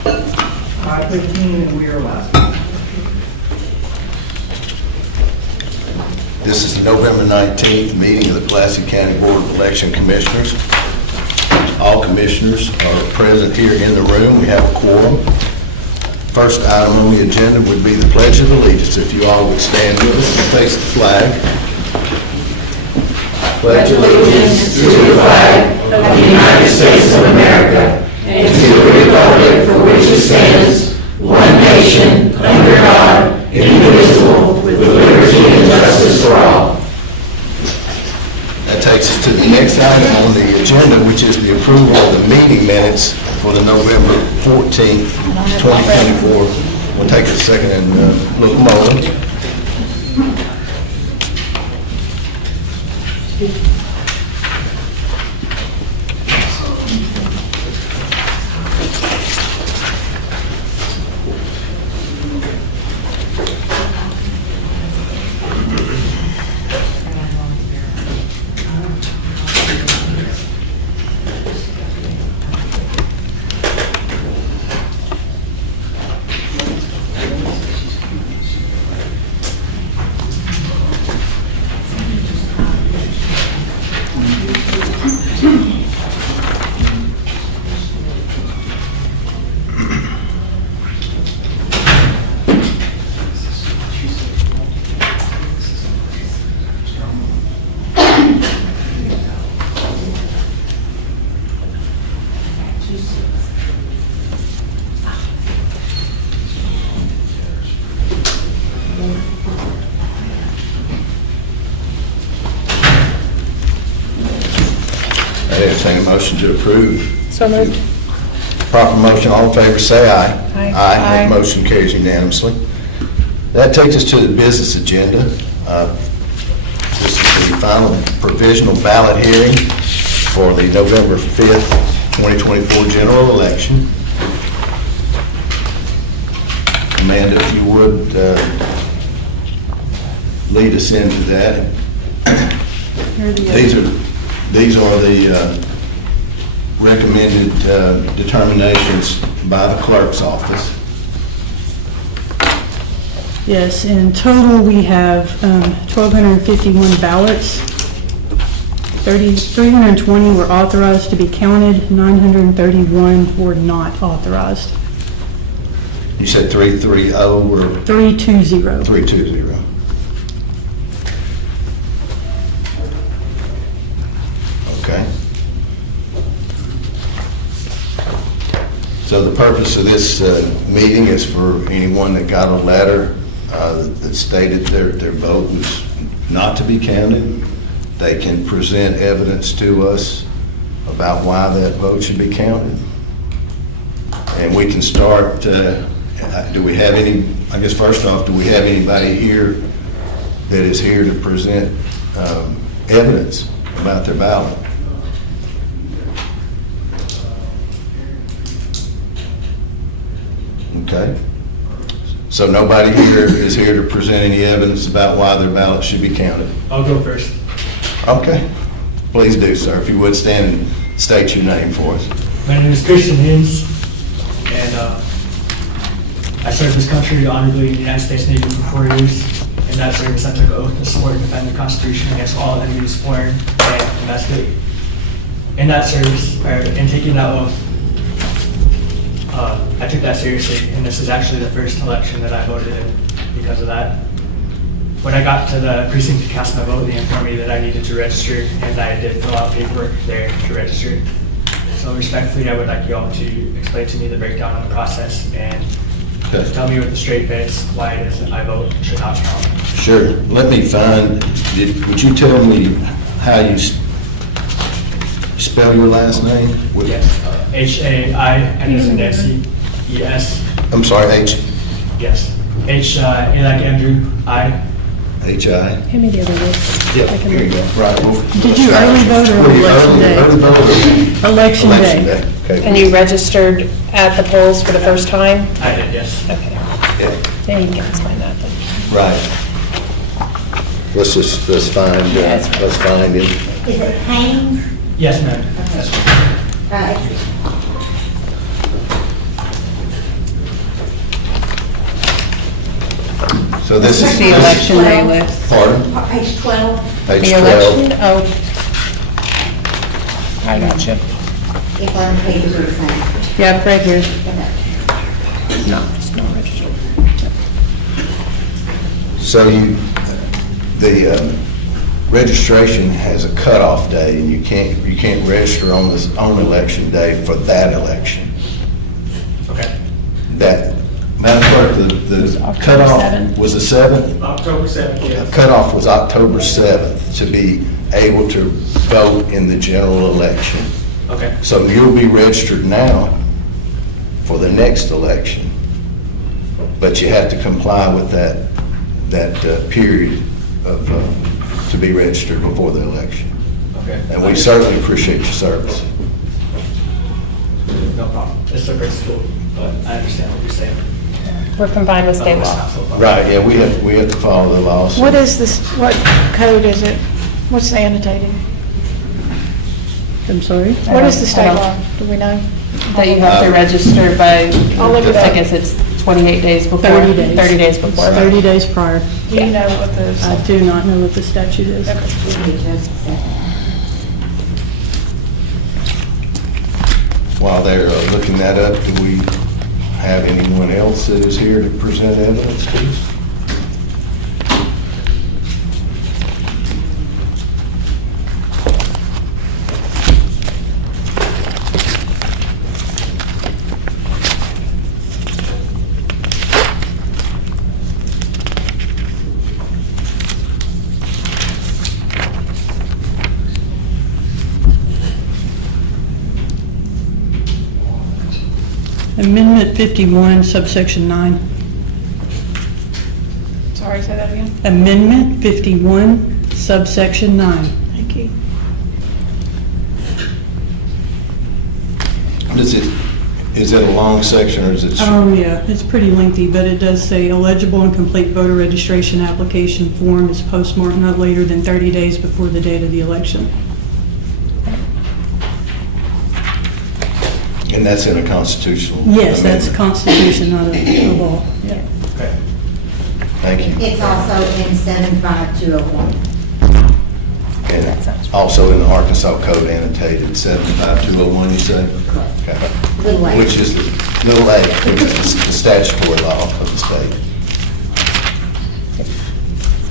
5:15, and we are last. This is the November 19th meeting of the Pulaski County Board of Election Commissioners. All commissioners are present here in the room. We have a quorum. First item on the agenda would be the Pledge of Allegiance. If you all would stand with us and face the flag. Pledge allegiance to the flag of the United States of America and to the republic for which it stands, one nation, under God, indivisible, with liberty and justice for all. That takes us to the next item on the agenda, which is the approval of the meeting minutes for the November 14th, 2024. We'll take a second and look them over. I entertain a motion to approve. So moved. Proper motion, all in favor, say aye. Aye. That motion carries unanimously. That takes us to the business agenda. This is the final provisional ballot hearing for the November 5th, 2024 general election. Amanda, if you would lead us into that. These are the recommended determinations by the clerk's office. Yes, in total, we have 1,251 ballots. 320 were authorized to be counted, 931 were not authorized. You said 330 or 320. 320. Okay. So the purpose of this meeting is for anyone that got a letter that stated their vote was not to be counted. They can present evidence to us about why that vote should be counted. And we can start, do we have any, I guess first off, do we have anybody here that is here to present evidence about their ballot? Okay. So nobody here is here to present any evidence about why their ballot should be counted? I'll go first. Okay. Please do, sir. If you would stand and state your name for us. My name is Christian Hins, and I served this country honorably in the United States Navy for 4 years. In that service, I took an oath to support and defend the Constitution against all enemies, foreign and domestic. In that service, or in taking that oath, I took that seriously, and this is actually the first election that I voted in because of that. When I got to the precinct to cast my vote, they informed me that I needed to register, and I did fill out paperwork there to register. So respectfully, I would like you all to explain to me the breakdown of the process and tell me with a straight face why it is that my vote should not count. Sure. Let me find, would you tell me how you spell your last name? Yes, H-A-I, and as in Nancy, E-S. I'm sorry, H? Yes, H, A like Andrew, I. H-I? Hand me the other list. Yeah, here you go. Right. Did you early vote or election day? Early vote or? Election day. Okay. And you registered at the polls for the first time? I did, yes. Okay. Yeah. Then you can explain that then. Right. Let's find him. Is it Haynes? Yes, ma'am. Yes, ma'am. So this is. The election day list. Pardon? Page 12, Page The 12. election, oh. I got you. if our pages are the same. Yeah, right here. Okay. No, it's not registered. So the registration has a cutoff day, and you can't register on election day for that election. Okay. That, Madam Clerk, the October cutoff 7th. was the 7th? October 7th, The yes. cutoff was October 7th to be able to vote in the general election. Okay. So you'll be registered now for the next election, but you have to comply with that period of, to be registered before the election. Okay. And we certainly appreciate your service. No problem. It's a great school, but I understand what you're saying. We're combined with state It's law. not so far. Right, yeah, we have to follow the laws. What is this, what code is it? What's the annotated? I'm sorry? What is the state I don't- law? Do we know? That you have to register by, I'll look it I up. guess it's 28 days before. 30 days. 30 days It's before. 30 days prior. Do you know what the? I do not know what the statute is. We need just a second. While they're looking that up, do we have anyone else that is here to present evidence to us? Amendment 51, subsection 9. Sorry, say that again? Amendment 51, subsection 9. Thank you. Is it a long section or is it? Oh, yeah, it's pretty lengthy, but it does say eligible and complete voter registration application form is postmarked not later than 30 days before the date of the election. And that's in a constitutional? Yes, that's amendment. constitution, not a law. Yeah. Okay. Thank you. It's also in 75201. And also in the Arkansas Code annotated 75201, you say? Correct. Okay. Little A. Which is little a, which is the statutory law of the state.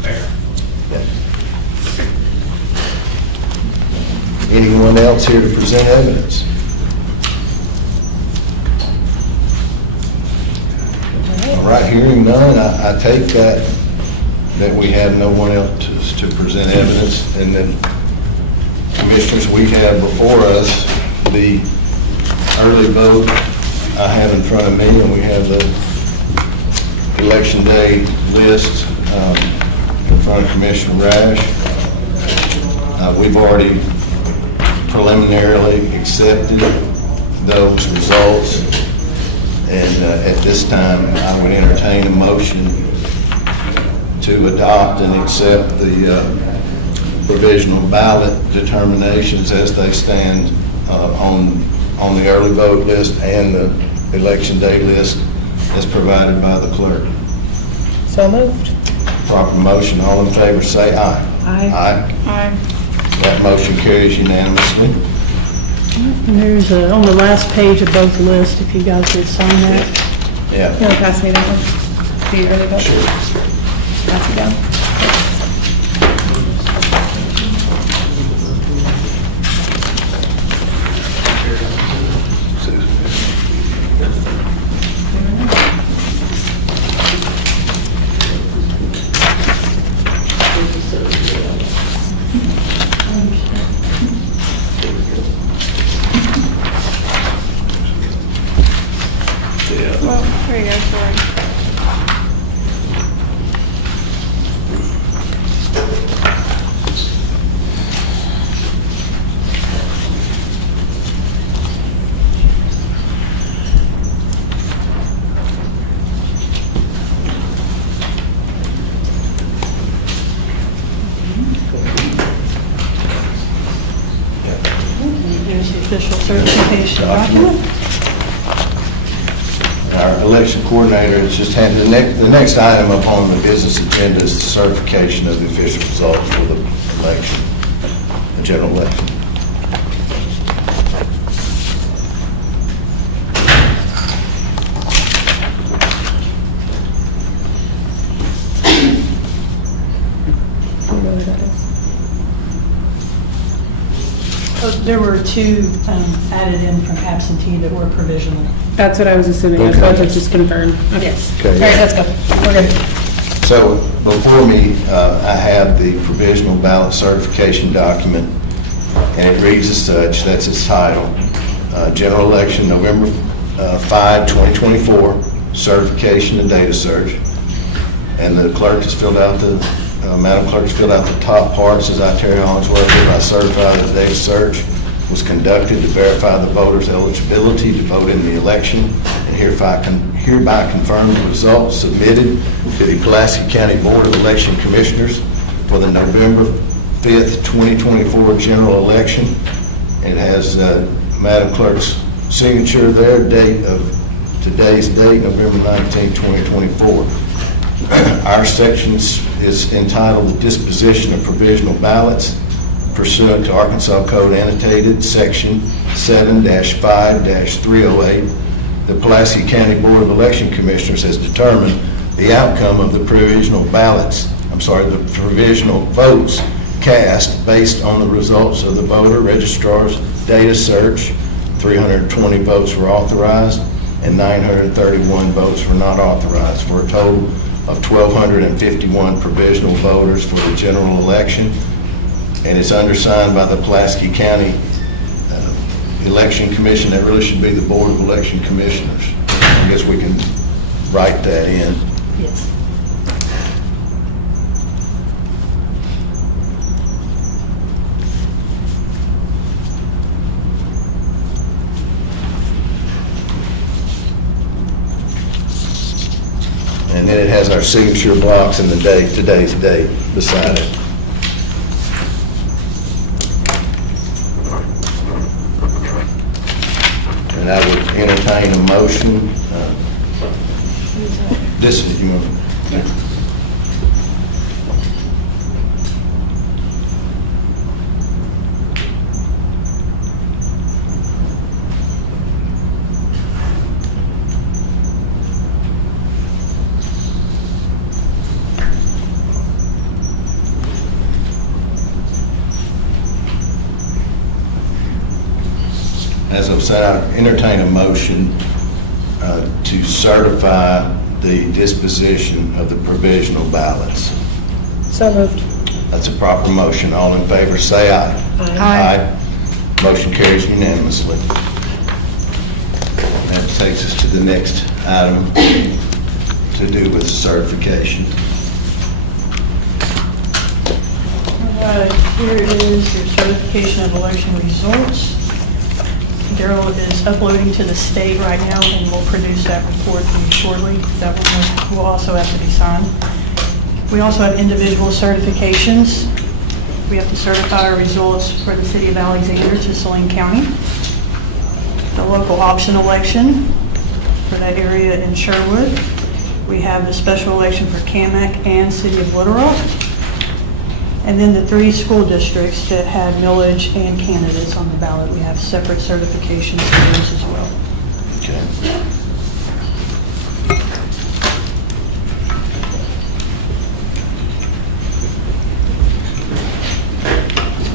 Fair. Yeah. Anyone else here to present evidence? All right, hearing none, I take that we have no one else to present evidence. And then, Commissioners, we have before us the early vote I have in front of me, and we have the election day list in front of Commissioner Rash. We've already preliminarily accepted those results. And at this time, I would entertain a motion to adopt and accept the provisional ballot determinations as they stand on the early vote list and the election day list as provided by the clerk. So moved. Proper motion, all in favor, say aye. Aye. Aye. Aye. That motion carries unanimously. And there's on the last page of both lists, if you guys would sign that. Yeah. You want to pass me that one? The early vote? Sure. Pass it down. Well, there you go, sorry. Here's the official certification document. Our election coordinator, it's just had, the next item up on the business agenda is the certification of the official results for the election, the general election. Do you know who that is? There were two added in from absentee that were provisional. That's what I was assuming. I Okay. thought that just confirmed. Okay. Yes. Okay. All right, let's go. We're good. So before me, I have the provisional ballot certification document, and it reads as such, that's its title, General Election, November 5, 2024, certification and data search. And the clerk has filled out the, Madam Clerk has filled out the top parts as I, Terry Hollingsworth, hereby certify that the data search was conducted to verify the voters' eligibility to vote in the election, and hereby confirm the results submitted to the Pulaski County Board of Election Commissioners for the November 5th, 2024 general election. It has Madam Clerk's signature there, date of today's date, November 19, 2024. Our section is entitled The Disposition of Provisional Ballots pursuant to Arkansas Code Annotated Section 7-5-308. The Pulaski County Board of Election Commissioners has determined the outcome of the provisional votes cast based on the results of the voter registrar's data search. 320 votes were authorized and 931 votes were not authorized, for a total of 1,251 provisional voters for the general election. And it's undersigned by the Pulaski County Election Commission. That really should be the Board of Election Commissioners. I guess we can write that in. Yes. And then it has our signature blocks and the date, today's date beside it. And I would entertain a motion. This is, you want, as I've said, I entertain a motion to certify the disposition of the provisional ballots. So moved. That's a proper motion. All in favor, say aye. Aye. Motion carries unanimously. That takes us to the next item to do with certification. All right, here is your certification of election results. Daryl is uploading to the state right now, and we'll produce that report to you shortly. That one will also have to be signed. We also have individual certifications. We have to certify our results for the city of Alexander to Saline County, the local option election for that area in Sherwood. We have the special election for Camac and City of Little Rock. And then the 3 school districts that had millage and candidates on the ballot, we have separate certifications for those as well. Okay.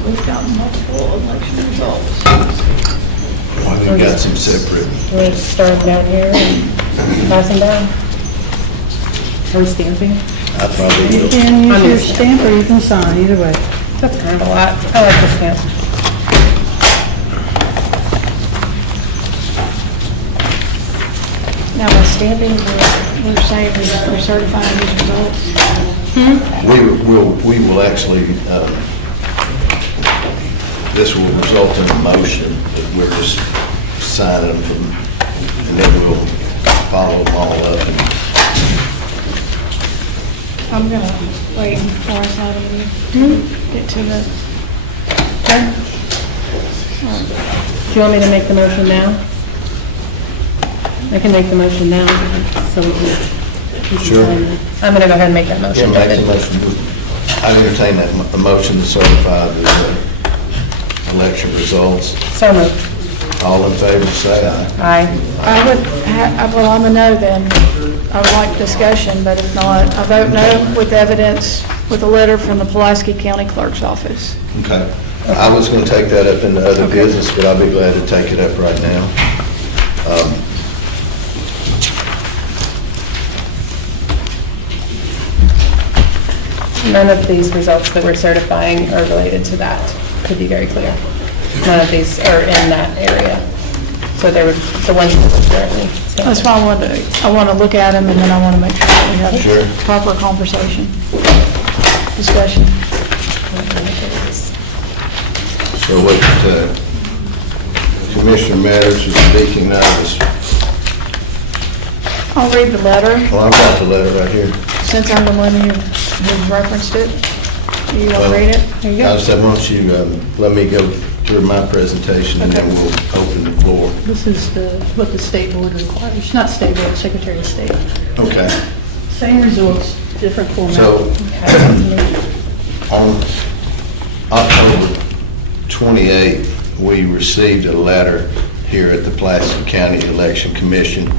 We've got multiple election results. Well, we've got some separate. Do we start down here and pass them down? Are we stamping? I probably You will. can use your stamp or you can sign, either way. That's kind of a lot. I like the stamp. Now, by stamping, we're saying we're certifying these results. We will actually, this will result in a motion that we're just signing them, and then we'll follow them all up. I'm gonna wait before I sign it. Get to the, Do you want me to make the motion now? I can make the motion now, so we can. you can Sure. sign it. I'm gonna go ahead and make that motion. Yeah, make the motion. I entertain that, the motion to certify the election results. So moved. All in favor, say aye. Aye. I would, well, I'm a no then. I would like discussion, but if not, I vote no with evidence, with a letter from the Pulaski County Clerk's Office. Okay. I was going to take that up in the other business, but I'll be glad to take it up right now. None of these results that we're certifying are related to that, to be very clear. None of these are in that area. So they were the ones that were currently. That's why I want to look at them, and then I want to make sure that we have Sure. a proper conversation, discussion. So what Commissioner Matters is speaking of is, I'll read the letter, well, I've got the letter right here. since I'm the one who referenced it. Do you want to read it? Here you I go. said, why don't you let me go through my presentation and then Okay. we'll open the floor. This is what the state board requires, not state board, Secretary of State. Okay. Same results, different format. So on October 28th, we received a letter here at the Pulaski County Election Commission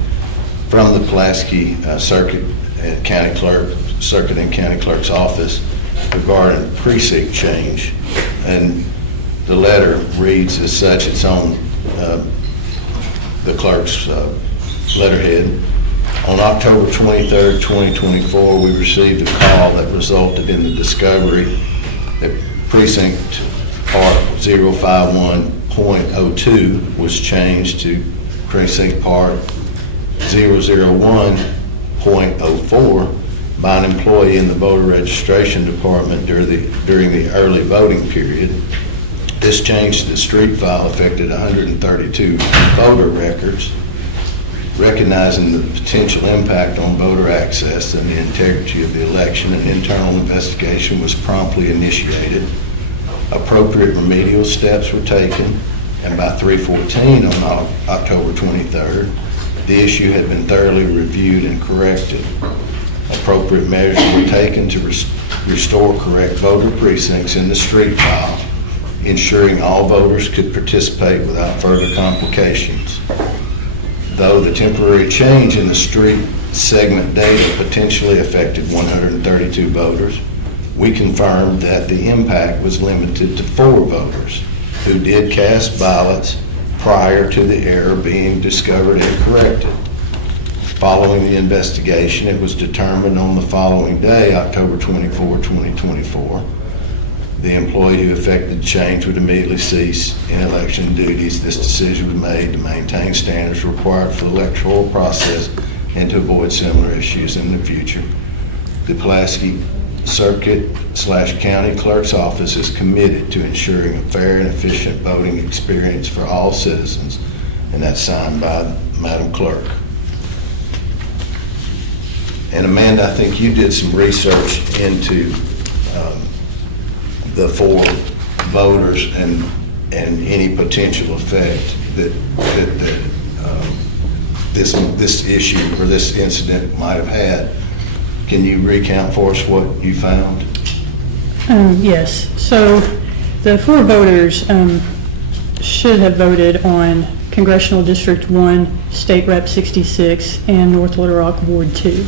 from the Pulaski Circuit and County Clerk's office regarding precinct change. And the letter reads as such, it's on the clerk's letterhead. On October 23rd, 2024, we received a call that resulted in the discovery that precinct part 051.02 was changed to precinct part 001.04 by an employee in the voter registration department during the early voting period. This change to the street file affected 132 voter records. Recognizing the potential impact on voter access and the integrity of the election, an internal investigation was promptly initiated. Appropriate remedial steps were taken, and by 3:14 on October 23rd, the issue had been thoroughly reviewed and corrected. Appropriate measures were taken to restore correct voter precincts in the street file, ensuring all voters could participate without further complications. Though the temporary change in the street segment data potentially affected 132 voters, we confirmed that the impact was limited to 4 voters who did cast ballots prior to the error being discovered and corrected. Following the investigation, it was determined on the following day, October 24, 2024, the employee who effected change would immediately cease in election duties. This decision was made to maintain standards required for the electoral process and to avoid similar issues in the future. The Pulaski Circuit/County Clerk's Office is committed to ensuring a fair and efficient voting experience for all citizens, and that's signed by Madam Clerk. And Amanda, I think you did some research into the 4 voters and any potential effect that this issue or this incident might have had. Can you recount for us what you found? Yes, so the 4 voters should have voted on Congressional District 1, State Rep 66, and North Little Rock Ward 2.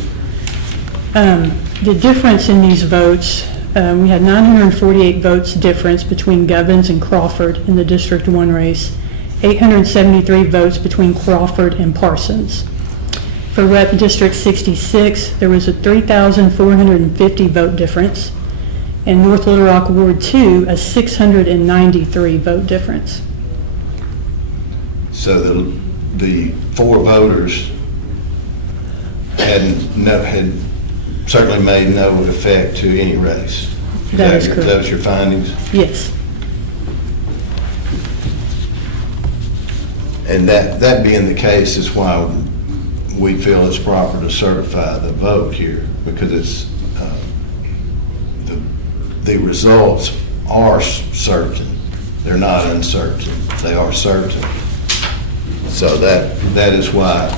The difference in these votes, we had 948 votes difference between Govins and Crawford in the District 1 race, 873 votes between Crawford and Parsons. For Rep District 66, there was a 3,450 vote difference, and North Little Rock Ward 2, a 693 vote difference. So the 4 voters had certainly made no effect to any race. That is correct. That was your findings? Yes. And that being the case is why we feel it's proper to certify the vote here, because it's, the results are certain. They're not uncertain. They are certain. So that is why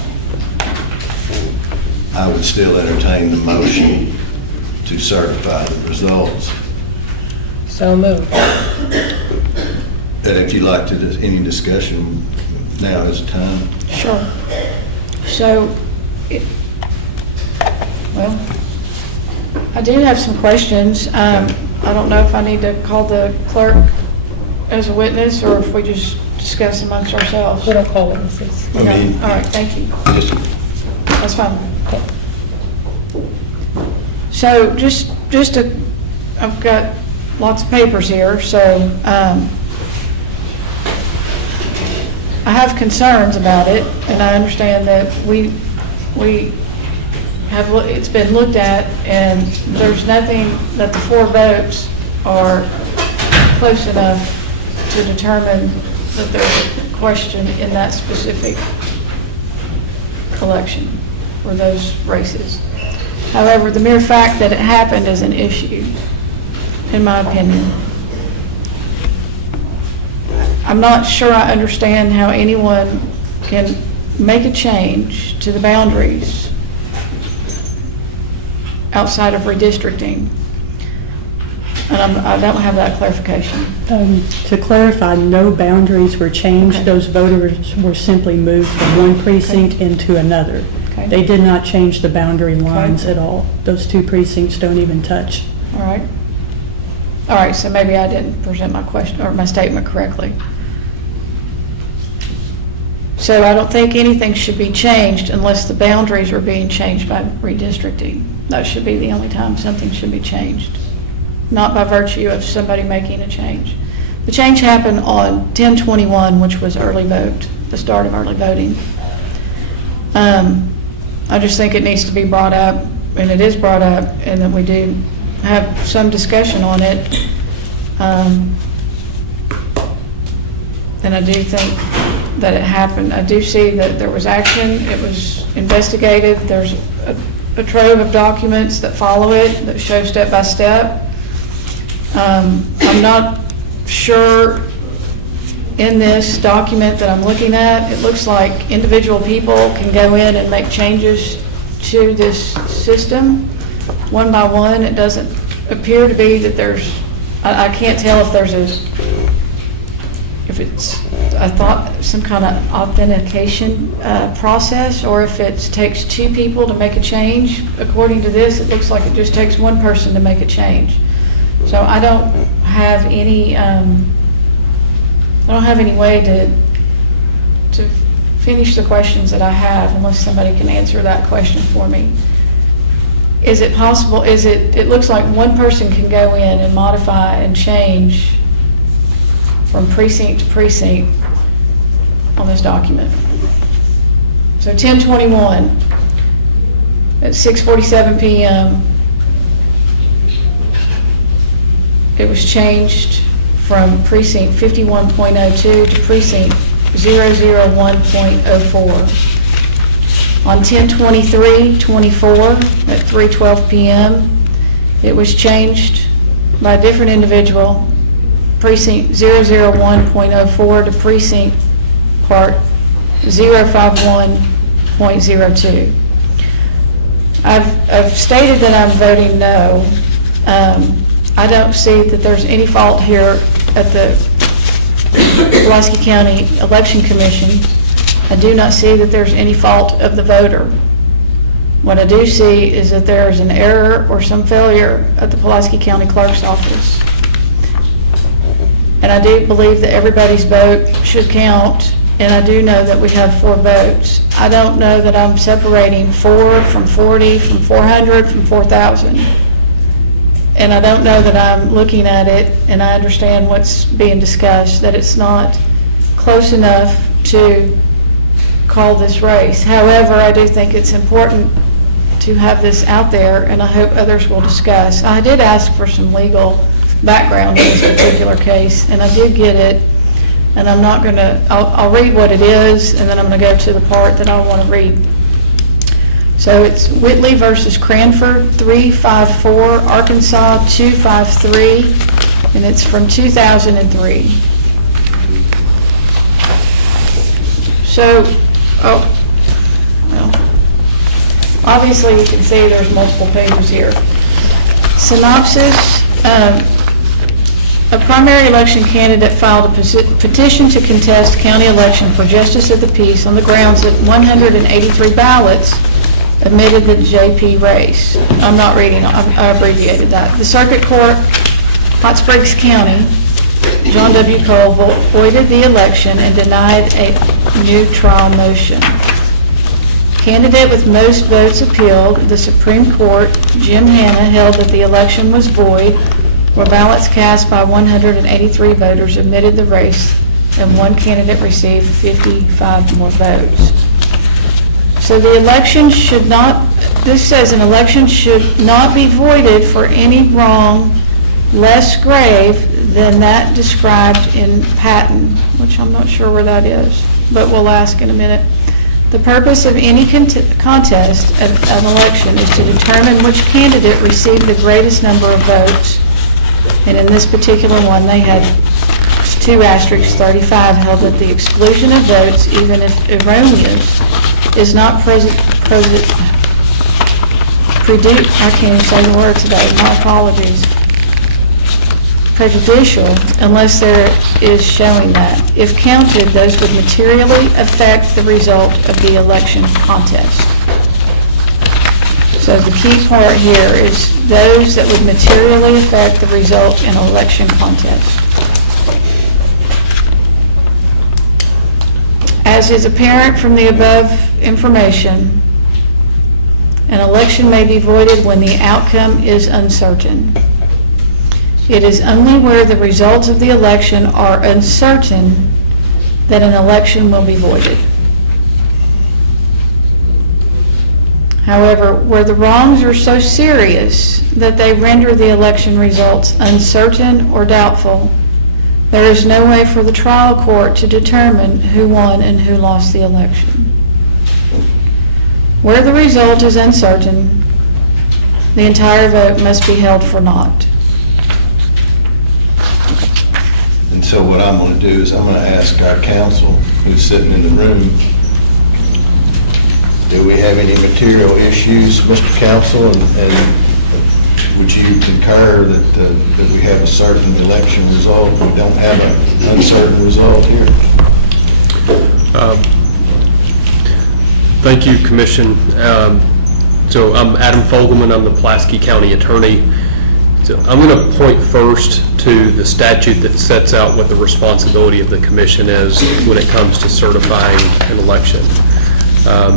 I would still entertain the motion to certify the results. So moved. And if you'd like to, any discussion, now is the time. Sure. So, well, I do have some questions. I don't know if I need to call the clerk as a witness or if we just discuss amongst ourselves. We don't call witnesses. I mean, All right, thank you. just That's fine. So I've got lots of papers here, so I have concerns about it, and I understand that we have, it's been looked at, and there's nothing that the 4 votes are close enough to determine that there's a question in that specific election for those races. However, the mere fact that it happened is an issue, in my opinion. I'm not sure I understand how anyone can make a change to the boundaries outside of redistricting. And I don't have that clarification. To clarify, no boundaries were changed. Okay. Those voters were simply moved from one precinct into another. Okay. They did not change the boundary lines at all. Those 2 precincts don't even touch. All right. All right, so maybe I didn't present my question or my statement correctly. So I don't think anything should be changed unless the boundaries are being changed by redistricting. That should be the only time something should be changed, not by virtue of somebody making a change. The change happened on 10/21, which was early vote, the start of early voting. I just think it needs to be brought up, and it is brought up, and that we do have some discussion on it. And I do think that it happened. I do see that there was action, it was investigated, there's a trove of documents that follow it, that show step by step. I'm not sure in this document that I'm looking at, it looks like individual people can go in and make changes to this system one by one. It doesn't appear to be that there's, I can't tell if there's if it's, I thought, some kind of authentication process, or if it takes 2 people to make a change. According to this, it looks like it just takes 1 person to make a change. So I don't have any way to finish the questions that I have unless somebody can answer that question for me. Is it possible, it looks like 1 person can go in and modify and change from precinct to precinct on this document. So 10/21 at 6:47 p.m. it was changed from precinct 51.02 to precinct 001.04. On 10/23/24 at 3:12 p.m. it was changed by a different individual, precinct 001.04 to precinct part 051.02. I've stated that I'm voting no. I don't see that there's any fault here at the Pulaski County Election Commission. I do not see that there's any fault of the voter. What I do see is that there is an error or some failure at the Pulaski County Clerk's office. And I do believe that everybody's vote should count, and I do know that we have 4 votes. I don't know that I'm separating 4 from 40, from 400, from 4,000. And I don't know that I'm looking at it, and I understand what's being discussed, that it's not close enough to call this race. However, I do think it's important to have this out there, and I hope others will discuss. I did ask for some legal background in this particular case, and I did get it, and I'm not going to, I'll read what it is, and then I'm going to go to the part that I want to read. So it's Whitley versus Cranford, 354, Arkansas 253, and it's from 2003. So, Obviously, you can see there's multiple pages here. Synopsis, a primary election candidate filed a petition to contest county election for justice of the peace on the grounds that 183 ballots admitted the JP race. I'm not reading, I abbreviated that. The Circuit Court, Hot Springs County, John W. Cole voided the election and denied a new trial motion. Candidate with most votes appealed. The Supreme Court, Jim Hanna, held that the election was void where ballots cast by 183 voters admitted the race and one candidate received 55 more votes. So the election should not, this says an election should not be voided for any wrong less grave than that described in Patton, which I'm not sure where that is, but we'll ask in a minute. The purpose of any contest of an election is to determine which candidate received the greatest number of votes. And in this particular one, they had 2*35 held that the exclusion of votes, even if erroneous, is not I can't even say the word today, my apologies. Prejudicial unless there is showing that. If counted, those would materially affect the result of the election contest. So the key part here is those that would materially affect the result in an election contest. As is apparent from the above information, an election may be voided when the outcome is uncertain. It is only where the results of the election are uncertain that an election will be voided. However, where the wrongs are so serious that they render the election results uncertain or doubtful, there is no way for the trial court to determine who won and who lost the election. Where the result is uncertain, the entire vote must be held for naught. And so what I'm going to do is I'm going to ask our counsel who's sitting in the room, do we have any material issues, Mr. Counsel? And would you concur that we have a certain election result? We don't have an uncertain result here? Thank you, Commission. So I'm Adam Fogelman. I'm the Pulaski County Attorney. So I'm going to point first to the statute that sets out what the responsibility of the Commission is when it comes to certifying an election.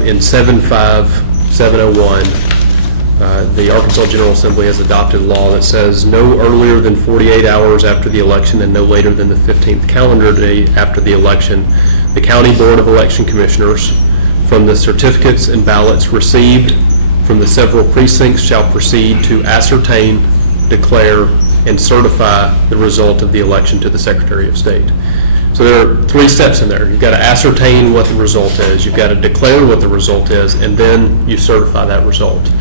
In 75701, the Arkansas General Assembly has adopted a law that says no earlier than 48 hours after the election and no later than the 15th calendar day after the election, the County Board of Election Commissioners, from the certificates and ballots received from the several precincts, shall proceed to ascertain, declare, and certify the result of the election to the Secretary of State. So there are 3 steps in there. You've got to ascertain what the result is, you've got to declare what the result is, and then you certify that result.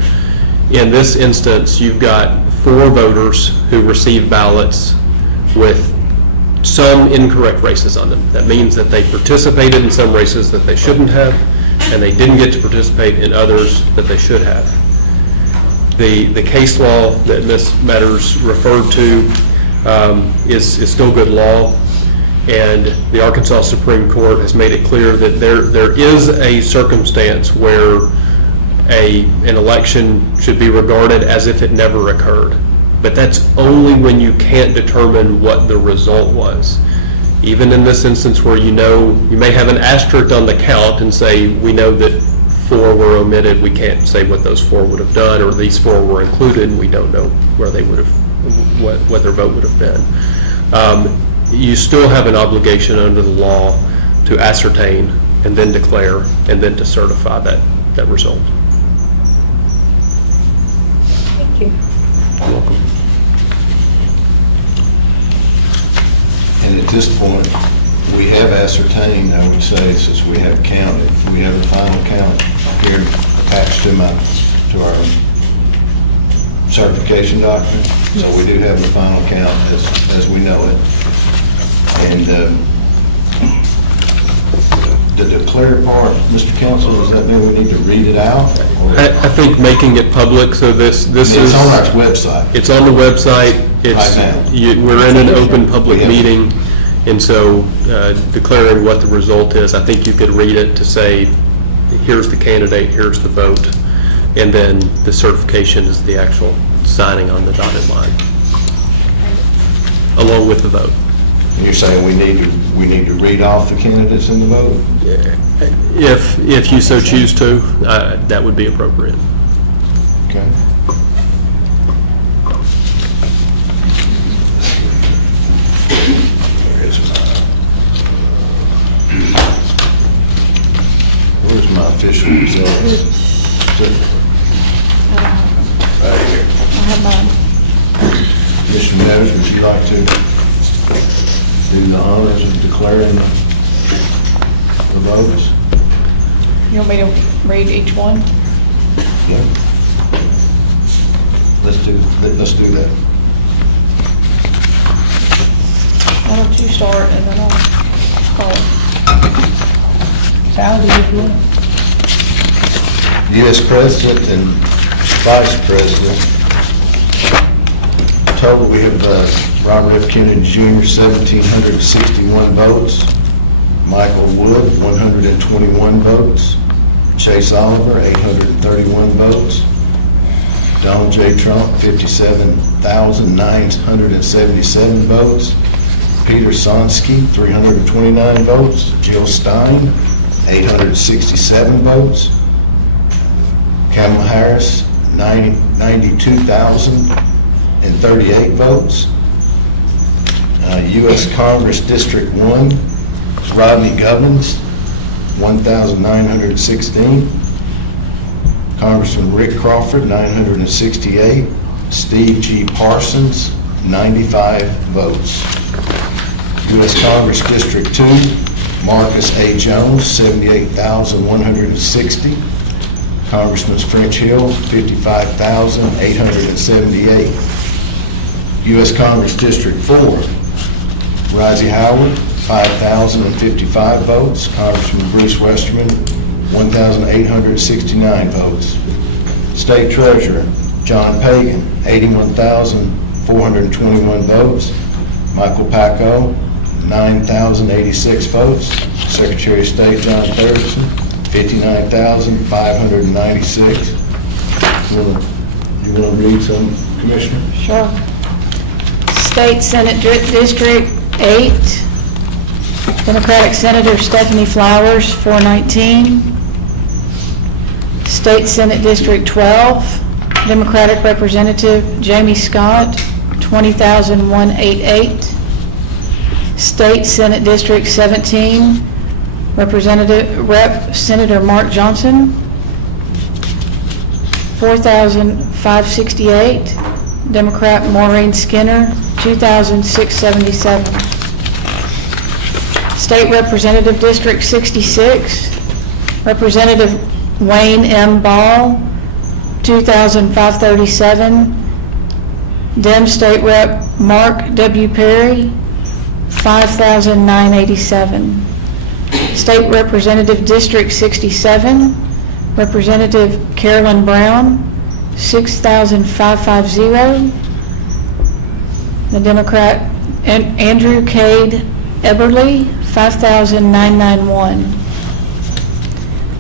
In this instance, you've got 4 voters who received ballots with some incorrect races on them. That means that they participated in some races that they shouldn't have, and they didn't get to participate in others that they should have. The case law that Ms. Metters referred to is still good law, and the Arkansas Supreme Court has made it clear that there is a circumstance where an election should be regarded as if it never occurred. But that's only when you can't determine what the result was. Even in this instance where you may have an asterisk on the count and say, we know that 4 were omitted, we can't say what those 4 would have done, or these 4 were included, and we don't know where they would have, what their vote would have been. You still have an obligation under the law to ascertain and then declare and then to certify that result. Thank you. You're welcome. And at this point, we have ascertained, I would say, since we have counted, we have the final count here attached to our certification document. So we do have the final count as we know it. And the declare part, Mr. Counsel, does that mean we need to read it out? Or- I think making it public, so this is. It's on our website. It's on the website. It's, Right now. we're in an open public Yeah. meeting, and so declaring what the result is, I think you could read it to say, here's the candidate, here's the vote, and then the certification is the actual signing on the dotted line, along with the vote. And you're saying we need to read off the candidates in the vote? If you so choose to, that would be appropriate. Okay. Where's my official results? Right here. I have mine. Commissioner Meadows, would you like to do the honors of declaring the votes? You want me to read each one? Yeah. Let's do that. Why don't you start and then I'll call it. Sal, do you want? U.S. President and Vice President. Total, we have Robert F. Kennedy Jr., 1,761 votes. Michael Wood, 121 votes. Chase Oliver, 831 votes. Donald J. Trump, 57,977 votes. Peter Sonsky, 329 votes. Jill Stein, 867 votes. Kamala Harris, 92,038 votes. U.S. Congress District 1, Rodney Govins, 1,916. Congressman Rick Crawford, 968. Steve G. Parsons, 95 votes. U.S. Congress District 2, Marcus A. Jones, 78,160. Congressman French Hill, 55,878. U.S. Congress District 4, Risey Howard, 5,055 votes. Congressman Bruce Westerman, 1,869 votes. State Treasurer John Pagan, 81,421 votes. Michael Packo, 9,086 votes. Secretary of State John Ferguson, 59,596. You want to read some, Commissioner? Sure. State Senate District 8, Democratic Senator Stephanie Flowers, 419. State Senate District 12, Democratic Representative Jamie Scott, 20,188. State Senate District 17, Rep. Senator Mark Johnson, 4,568. Democrat Maureen Skinner, 2,677. State Representative District 66, Representative Wayne M. Ball, 2,537. Dem State Rep Mark W. Perry, 5,987. State Representative District 67, Representative Carolyn Brown, 6,550. The Democrat Andrew Cade Eberly, 5,991.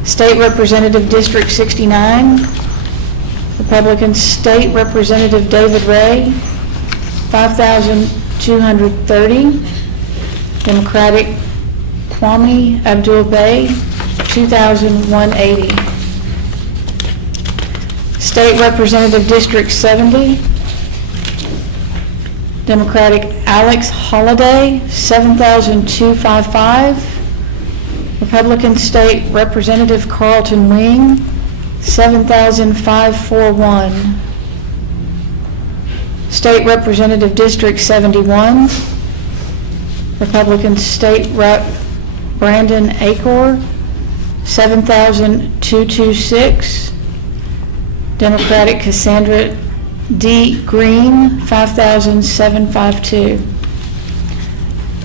State Representative District 69, Republican State Representative David Ray, 5,230. Democratic Kwame Abdul Bey, 2,180. State Representative District 70, Democratic Alex Holliday, 7,255. Republican State Representative Carlton Wing, 7,541. State Representative District 71, Republican State Rep Brandon Acor, 7,226. Democratic Cassandra D. Green, 5,752.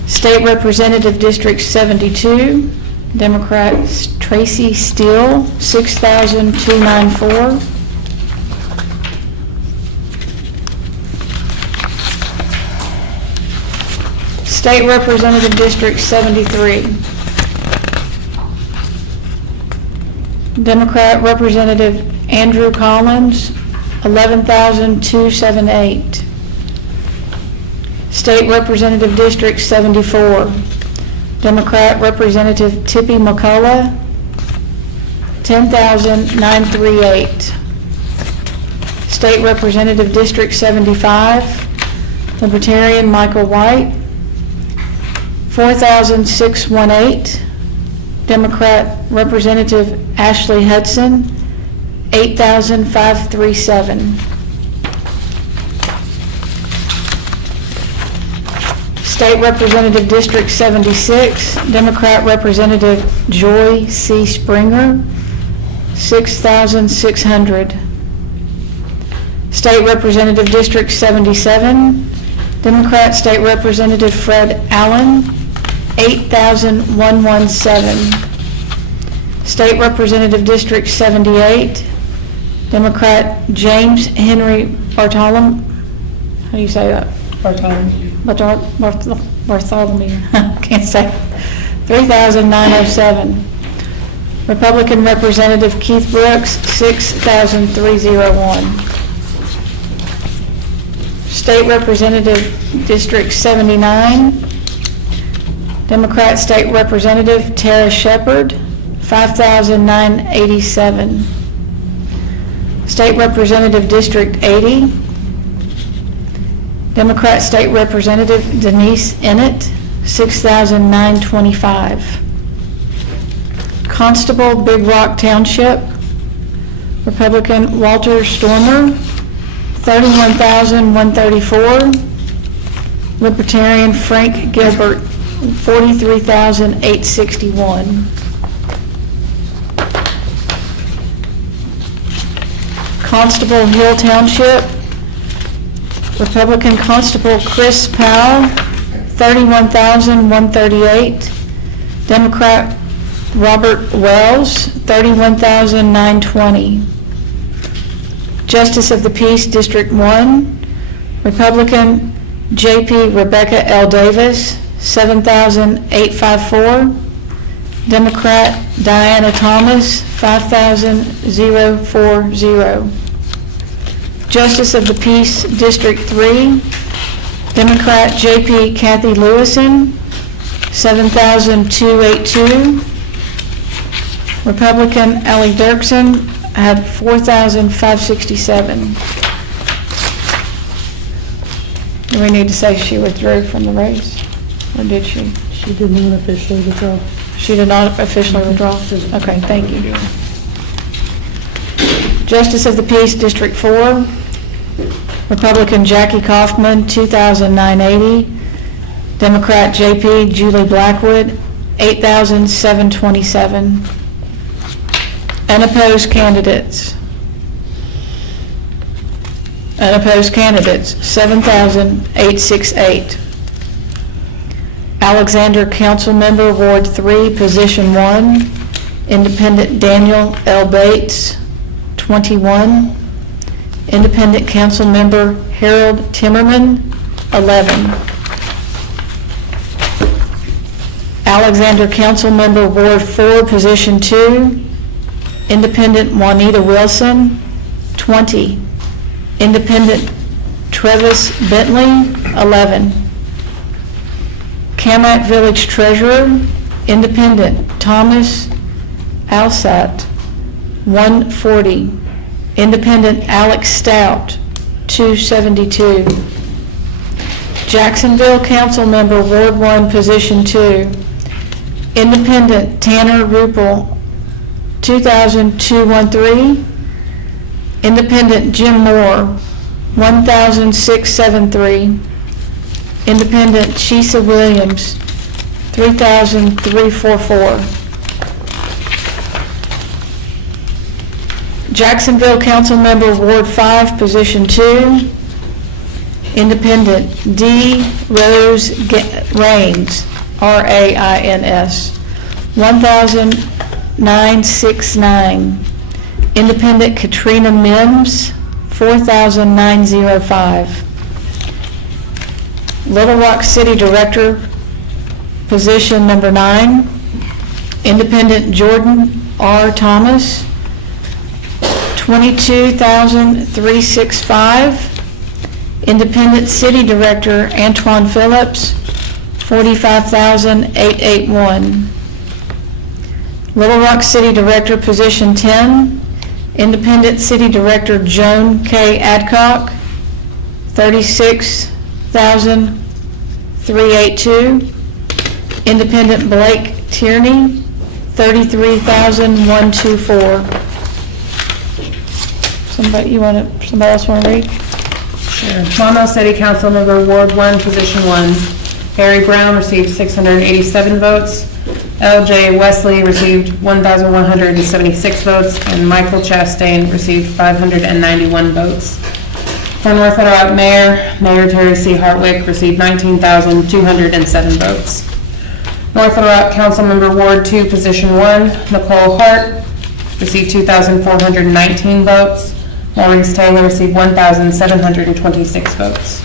State Representative District 72, Democrat Tracy Steele, 6,294. State Representative District 73. Democrat Representative Andrew Collins, 11,278. State Representative District 74. Democrat Representative Tippy McCullough, 10,938. State Representative District 75. Libertarian Michael White, 4,618. Democrat Representative Ashley Hudson, 8,537. State Representative District 76, Democrat Representative Joy C. Springer, 6,600. State Representative District 77, Democrat State Representative Fred Allen, 8,117. State Representative District 78, Democrat James Henry Bartholomew, how do you say that? Bartholomew. Bartholomew, can't say, 3,907. Republican Representative Keith Brooks, 6,301. State Representative District 79, Democrat State Representative Tara Shepard, 5,987. State Representative District 80, Democrat State Representative Denise Ennett, 6,925. Constable, Big Rock Township, Republican Walter Stormer, 31,134. Libertarian Frank Gilbert, 43,861. Constable, Hill Township, Republican Constable Chris Powell, 31,138. Democrat Robert Wells, 31,920. Justice of the Peace, District 1, Republican J.P. Rebecca L. Davis, 7,854. Democrat Diana Thomas, 5,040. Justice of the Peace, District 3, Democrat J.P. Kathy Lewison, 7,282. Republican Ellie Dirksen had 4,567. Do we need to say she withdrew from the race, or did she? She did not officially withdraw. She did not officially withdraw? Okay, thank you. Justice of the Peace, District 4, Republican Jackie Kaufman, 2,980. Democrat J.P. Julie Blackwood, 8,727. Unopposed candidates. 7,868. Alexander Councilmember, Ward 3, Position 1, Independent Daniel L. Bates, 21. Independent Councilmember Harold Timmerman, 11. Alexander Councilmember, Ward 4, Position 2, Independent Juanita Wilson, 20. Independent Travis Bentley, 11. Camat Village Treasurer, Independent Thomas Alsat, 140. Independent Alex Stout, 272. Jacksonville Councilmember, Ward 1, Position 2. Independent Tanner Ruppel, 2,213. Independent Jim Moore, 1,673. Independent Chisa Williams, 3,344. Jacksonville Councilmember, Ward 5, Position 2. Independent D. Rose Rains, R-A-I-N-S, 1,969. Independent Katrina Mims, 4,905. Little Rock City Director, position number 9. Independent Jordan R. Thomas, 22,365. Independent City Director Antoine Phillips, 45,881. Little Rock City Director, position 10. Independent City Director Joan K. Adcock, 36,382. Independent Blake Tierney, 33,124. Somebody else want to read? Sure. Monmouth City Council Member Ward 1, Position 1. Harry Brown received 687 votes. L.J. Wesley received 1,176 votes, and Michael Chastain received 591 votes. For North Little Rock Mayor Terry C. Hartwick received 19,207 votes. North Little Rock Council Member Ward 2, Position 1, Nicole Hart received 2,419 votes. Maurice Taylor received 1,726 votes.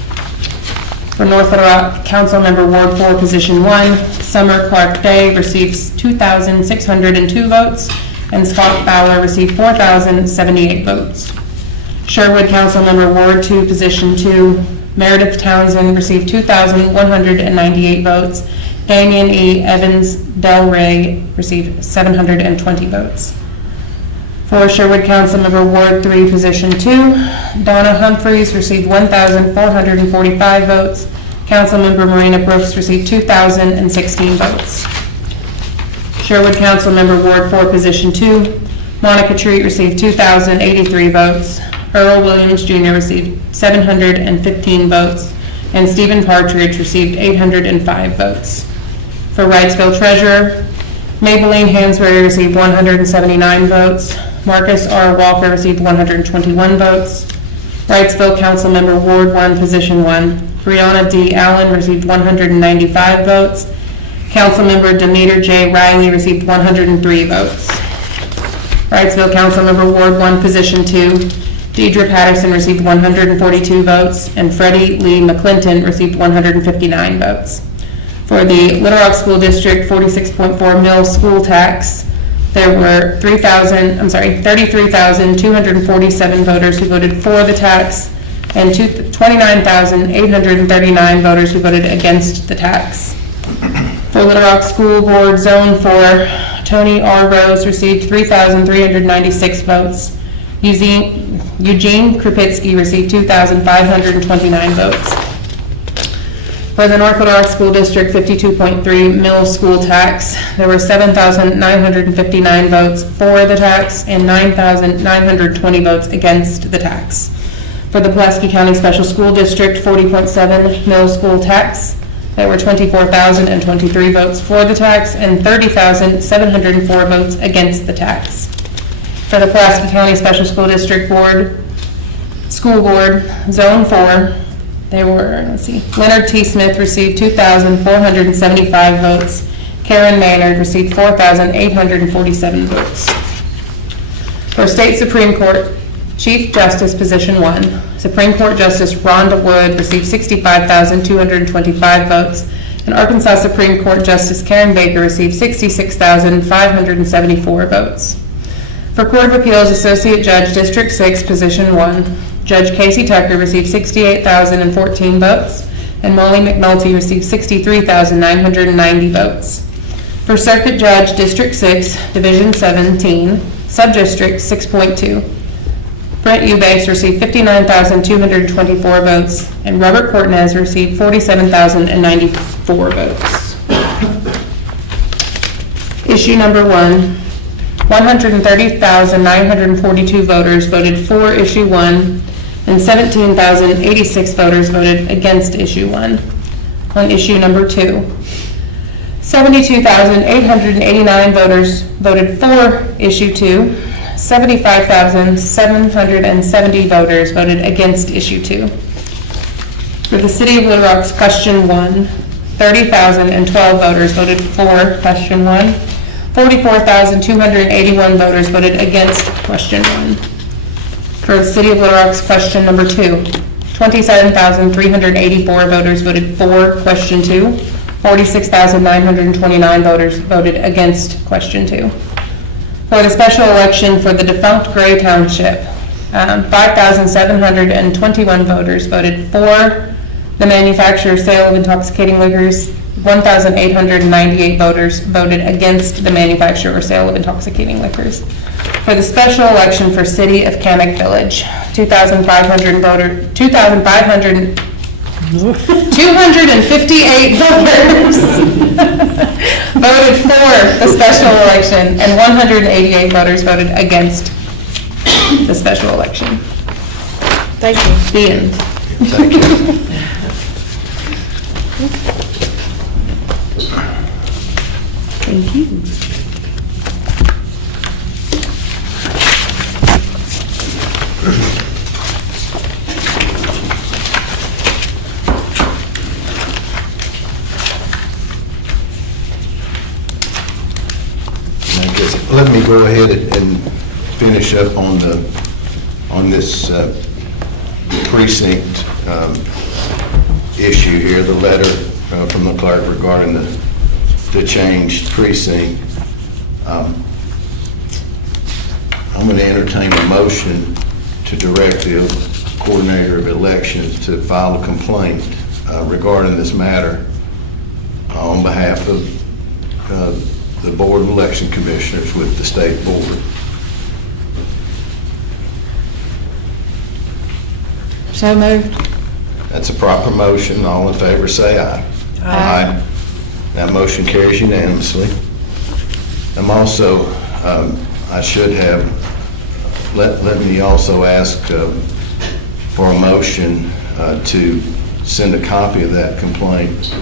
For North Little Rock Council Member Ward 4, Position 1, Summer Clark Day received 2,602 votes, and Scott Fowler received 4,078 votes. Sherwood Council Member Ward 2, Position 2, Meredith Townsend received 2,198 votes. Damian E. Evans Del Rey received 720 votes. For Sherwood Council Member Ward 3, Position 2, Donna Humphreys received 1,445 votes. Councilmember Marina Brooks received 2,016 votes. Sherwood Council Member Ward 4, Position 2, Monica Treat received 2,083 votes. Earl Williams Jr. received 715 votes, and Stephen Partridge received 805 votes. For Wrightsville Treasurer, Maybelline Hansberry received 179 votes. Marcus R. Walker received 121 votes. Wrightsville Council Member Ward 1, Position 1, Brianna D. Allen received 195 votes. Councilmember Demeter J. Riley received 103 votes. Wrightsville Councilmember Ward 1, Position 2, Deidre Patterson received 142 votes, and Freddie Lee McClinton received 159 votes. For the Little Rock School District 46.4 mil school tax, there were 33,247 voters who voted for the tax, and 29,839 voters who voted against the tax. For Little Rock School Board Zone 4, Tony R. Rose received 3,396 votes. Eugene Krupitsky received 2,529 votes. For the North Little Rock School District 52.3 mil school tax, there were 7,959 votes for the tax and 9,920 votes against the tax. For the Pulaski County Special School District 40.7 mil school tax, there were 24,023 votes for the tax and 30,704 votes against the tax. For the Pulaski County Special School District School Board, Zone 4, there were, Leonard T. Smith received 2,475 votes. Karen Maynard received 4,847 votes. For State Supreme Court, Chief Justice, Position 1, Supreme Court Justice Rhonda Wood received 65,225 votes, and Arkansas Supreme Court Justice Karen Baker received 66,574 votes. For Court of Appeals, Associate Judge, District 6, Position 1, Judge Casey Tucker received 68,014 votes, and Molly McNulty received 63,990 votes. For Circuit Judge, District 6, Division 17, Subdistrict 6.2, Brent Eubanks received 59,224 votes, and Robert Cortez received 47,094 votes. Issue number 1, 130,942 voters voted for Issue 1, and 17,086 voters voted against Issue 1. On Issue number 2, 72,889 voters voted for Issue 2, 75,770 voters voted against Issue 2. For the City of Little Rock's Question 1, 30,012 voters voted for Question 1, 44,281 voters voted against question 1. For the City of Little Rock's question number 2, 27,384 voters voted for question 2. 46,929 voters voted against question 2. For the special election for the defunct Gray Township, 5,721 voters voted for the manufacture, sale of intoxicating liquors. 1,898 voters voted against the manufacture or sale of intoxicating liquors. For the special election for City of Canic Village, 2,558 voters voted for the special election, and 188 voters voted against the special election. Thank you. The end. Thank you. Thank you. I guess, let me go ahead and finish up on this precinct issue here, the letter from the clerk regarding the changed precinct. I'm going to entertain a motion to direct the coordinator of elections to file a complaint regarding this matter on behalf of the Board of Election Commissioners with the State Board. So moved. That's a proper motion. All in favor, say aye. Aye. That motion carries unanimously. I'm also, I should have, let me also ask for a motion to send a copy of that complaint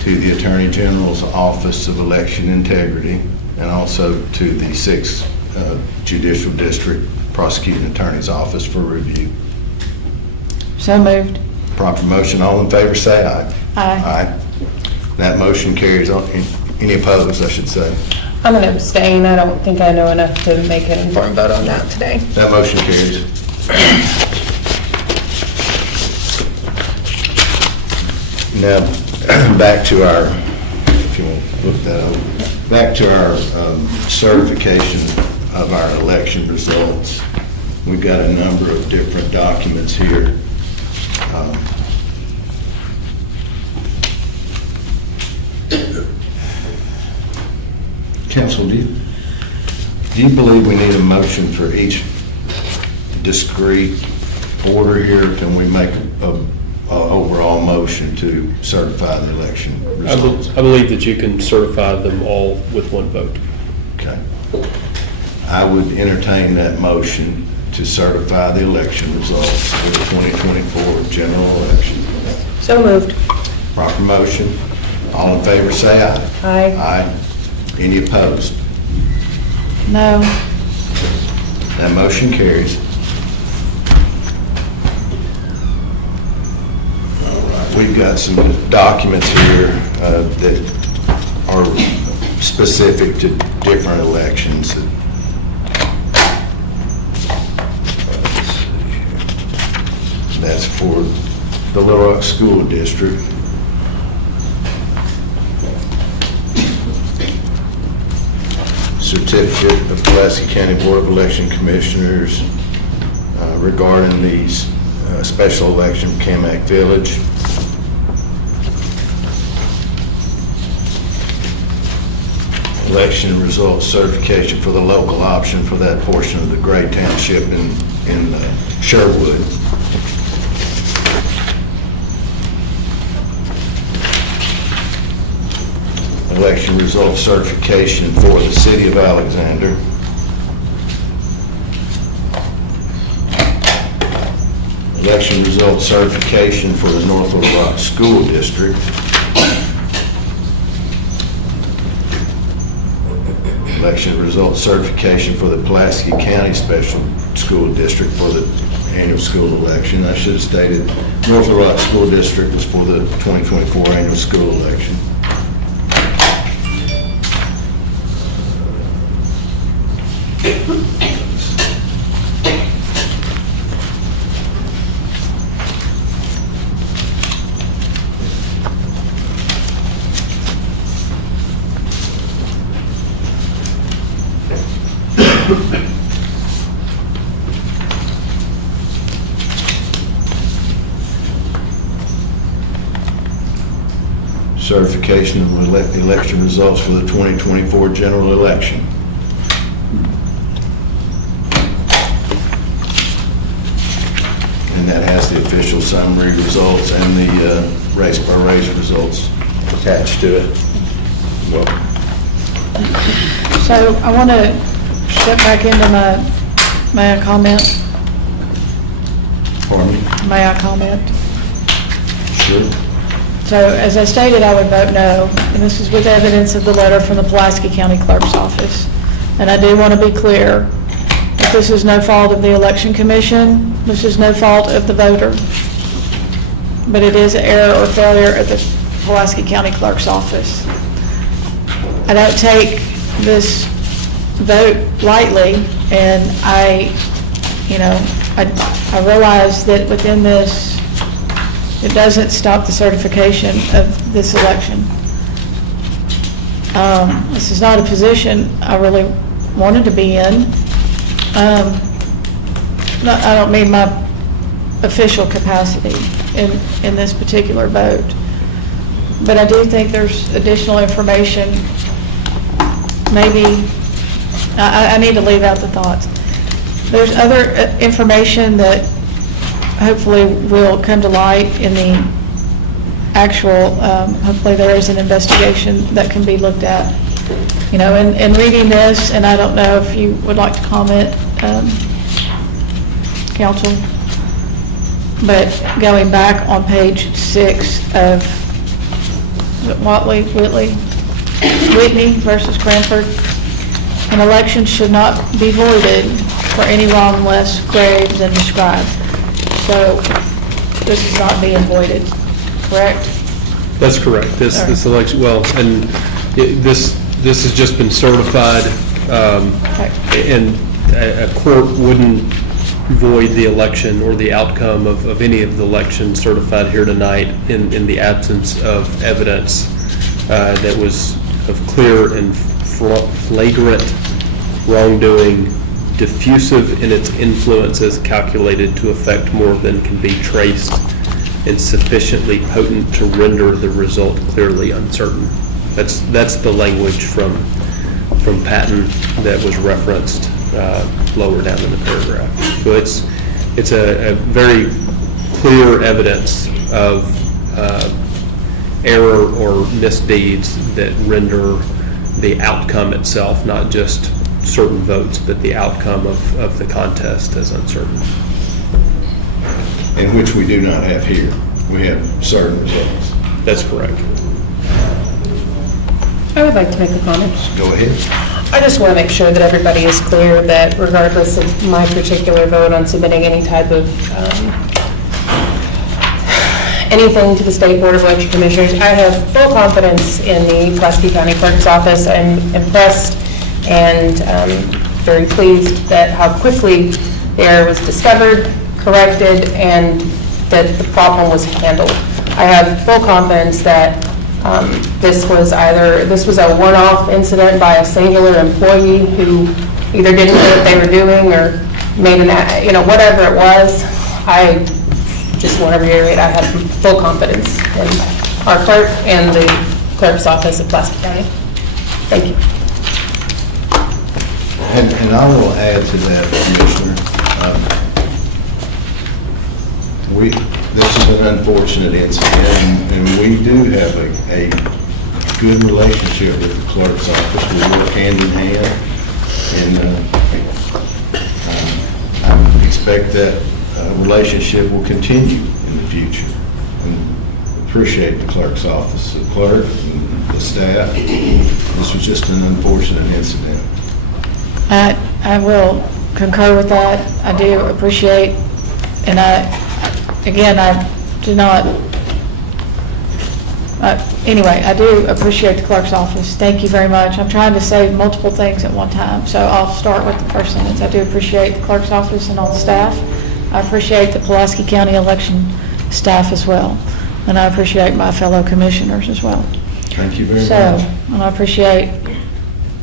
to the Attorney General's Office of Election Integrity and also to the 6th Judicial District Prosecuting Attorney's Office for review. So moved. Proper motion. All in favor, say aye. Aye. Aye. That motion carries on. Any opposed, I should say? I'm going to abstain. I don't think I know enough to make an informed vote on that today. That motion carries. Now, back to our, if you want to look that over, back to our certification of our election results. We've got a number of different documents here. Council, do you believe we need a motion for each discrete order here? Can we make a overall motion to certify the election results? I believe that you can certify them all with one vote. Okay. I would entertain that motion to certify the election results for the 2024 general election. So moved. Proper motion. All in favor, say aye. Aye. Aye. Any opposed? No. That motion carries. All right, we've got some documents here that are specific to different elections. That's for the Little Rock School District. Certificate of Pulaski County Board of Election Commissioners regarding the special election of Camac Village. Election results certification for the local option for that portion of the Gray Township in Sherwood. Election results certification for the City of Alexander. Election results certification for the North Little Rock School District. Election results certification for the Pulaski County Special School District for the annual school election. I should have stated North Little Rock School District was for the 2024 annual school election. certification of election results for the 2024 general election. And that has the official summary results and the race by race results attached to it. Well, So I want to step back into may I comment? pardon me? May I comment? Sure. So as I stated, I would vote no, and this is with evidence of the letter from the Pulaski County Clerk's Office. And I do want to be clear that this is no fault of the Election Commission, this is no fault of the voter, but it is an error or failure at the Pulaski County Clerk's Office. I don't take this vote lightly, and I realize that within this, it doesn't stop the certification of this election. This is not a position I really wanted to be in. I don't mean my official capacity in this particular vote, but I do think there's additional information. Maybe, I need to leave out the thoughts. There's other information that hopefully will come to light in the actual, hopefully there is an investigation that can be looked at. You know, in reading this, and I don't know if you would like to comment, Council, but going back on page 6 of Whitney versus Cranford, an election should not be voided for any wrong less grave than described. So this is not being voided, correct? That's correct. This election, well, and this has just been certified, and a court wouldn't void the election or the outcome of any of the elections certified here tonight in the absence of evidence that was of clear and flagrant wrongdoing, diffusive in its influences, calculated to affect more than can be traced, and sufficiently potent to render the result clearly uncertain. That's the language from Patton that was referenced lower down in the paragraph. So it's a very clear evidence of error or misdeeds that render the outcome itself, not just certain votes, but the outcome of the contest as uncertain. And which we do not have here. We have certain results. That's correct. I would like to make a comment. Go ahead. I just want to make sure that everybody is clear that regardless of my particular vote on submitting any type of anything to the State Board of Election Commissioners, I have full confidence in the Pulaski County Clerk's Office. I'm impressed and very pleased that how quickly the error was discovered, corrected, and that the problem was handled. I have full confidence that this was a one-off incident by a singular employee who either didn't know what they were doing or made whatever it was. I just want to reiterate, I have full confidence in our clerk and the clerk's office of Pulaski County. Thank you. And I will add to that, Commissioner. This is an unfortunate incident, and we do have a good relationship with the clerk's office. We work hand in hand, and I expect that relationship will continue in the future. And appreciate the clerk's office, the clerk, and the staff. This was just an unfortunate incident. I will concur with that. I do appreciate, and I do not, anyway, I do appreciate the clerk's office. Thank you very much. I'm trying to say multiple things at one time, so I'll start with the first sentence. I do appreciate the clerk's office and all the staff. I appreciate the Pulaski County election staff as well, and I appreciate my fellow commissioners as well. Thank you very much. And I appreciate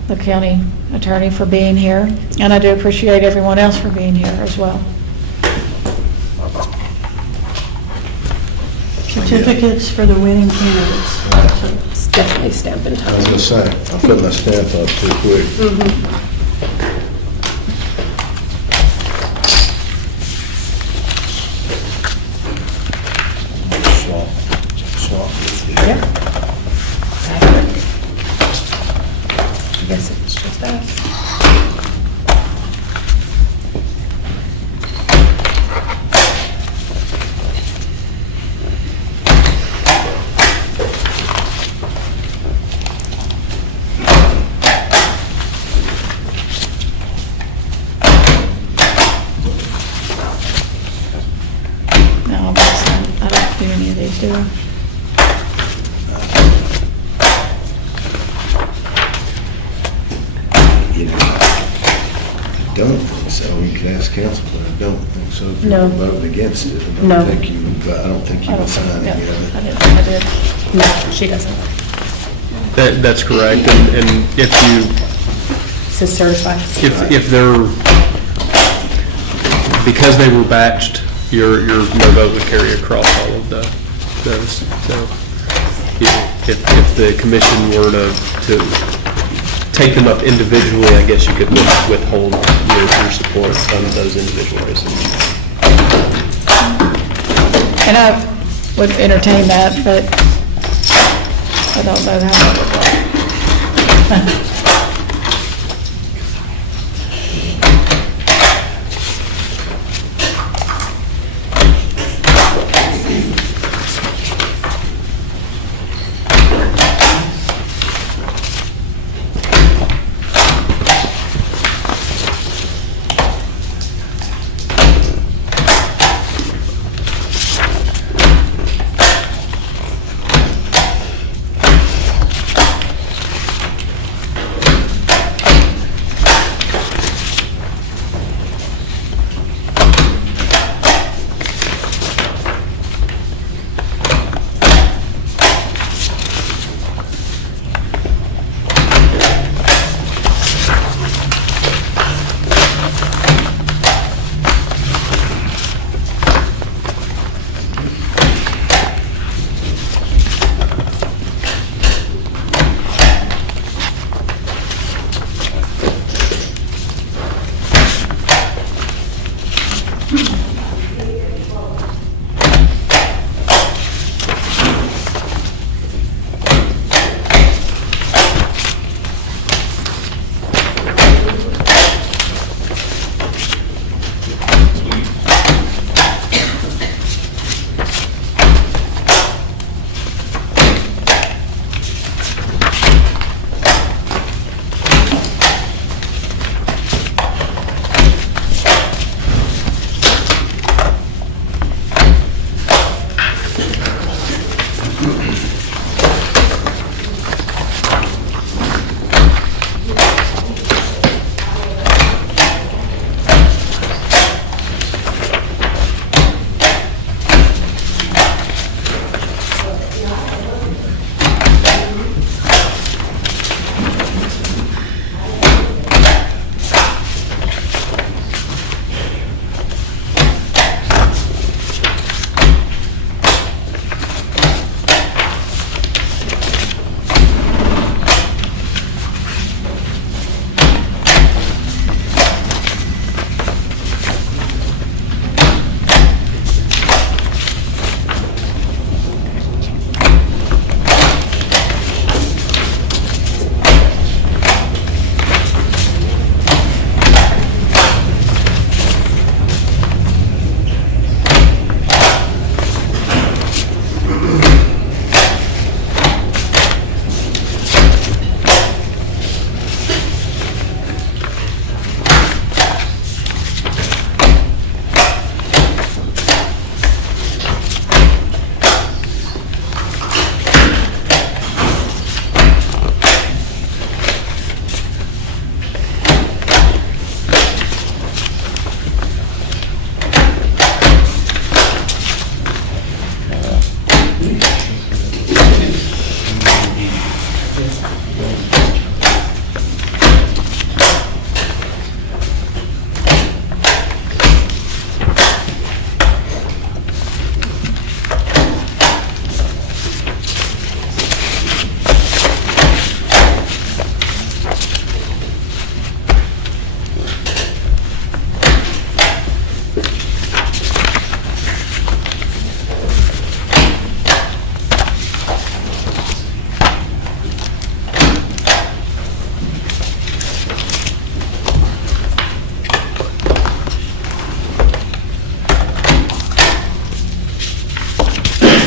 the county attorney for being here, and I do appreciate everyone else for being here as well. certificates for the winning candidates. So, It's definitely stamping I was time. gonna say, I put my stamp up too quick. Swap. Yeah. I guess it's just us. No, I don't do any of these, do I? You know, I don't think so. You can ask council, but I don't think so. If you're No. voting against it, I No. don't think you, I don't think you I can don't think, sign yeah, any of I it. didn't, I did. No, she doesn't. That's correct, and if you, It says certified. if they're, because they were batched, your no vote would carry across all of those. So if the commission were to take them up individually, I guess you could withhold your support on those individual races. And I would entertain that, but I don't know how that would work.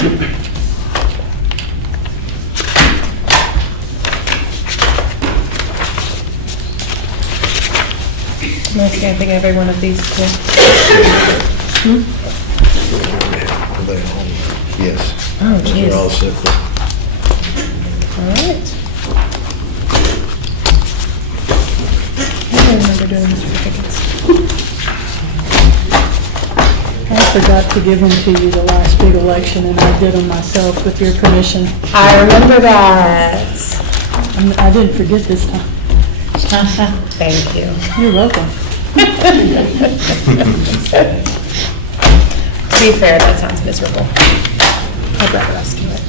Am I stamping every one of these too? Yes. Oh, They're all jeez. separate. All right. I don't remember doing the certificates. I forgot to give them to you the last big election, and I did them myself with your permission. I remember that. I didn't forget this time. Thank you. You're welcome. To be fair, that sounds miserable. I'd rather us do it.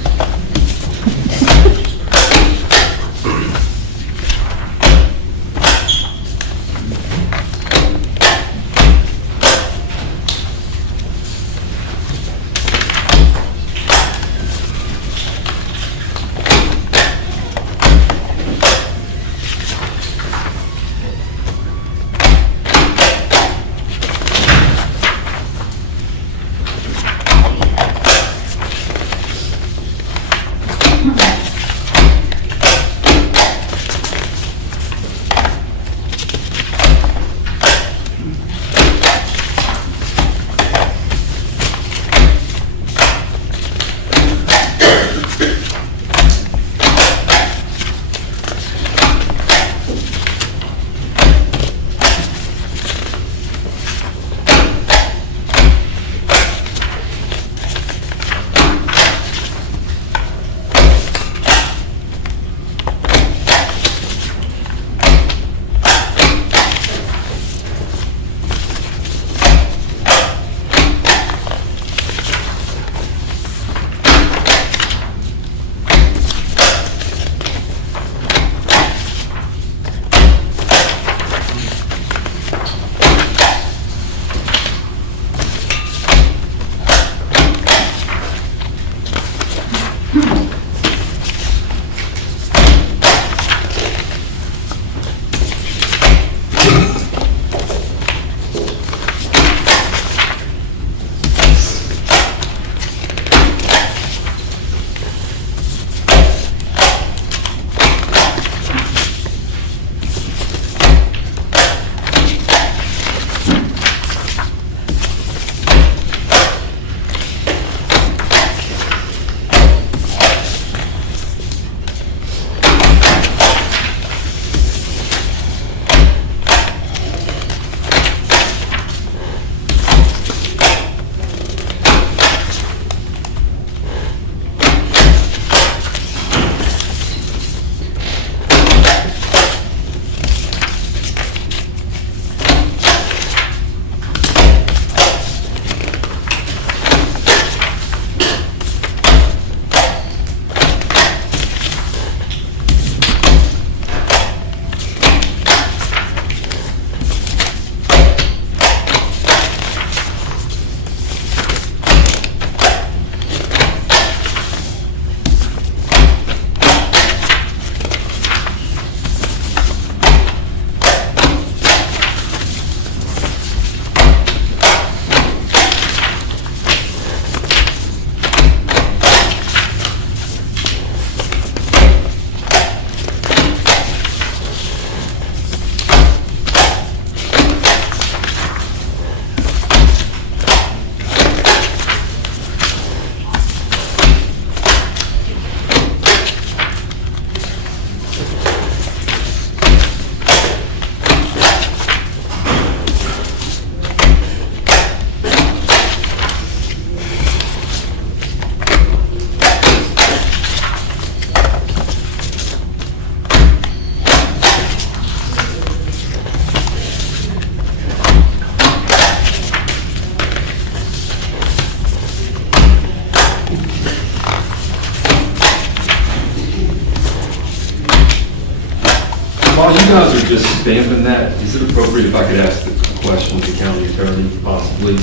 While you guys are just stamping that, is it appropriate if I could ask the question of the county attorney possibly?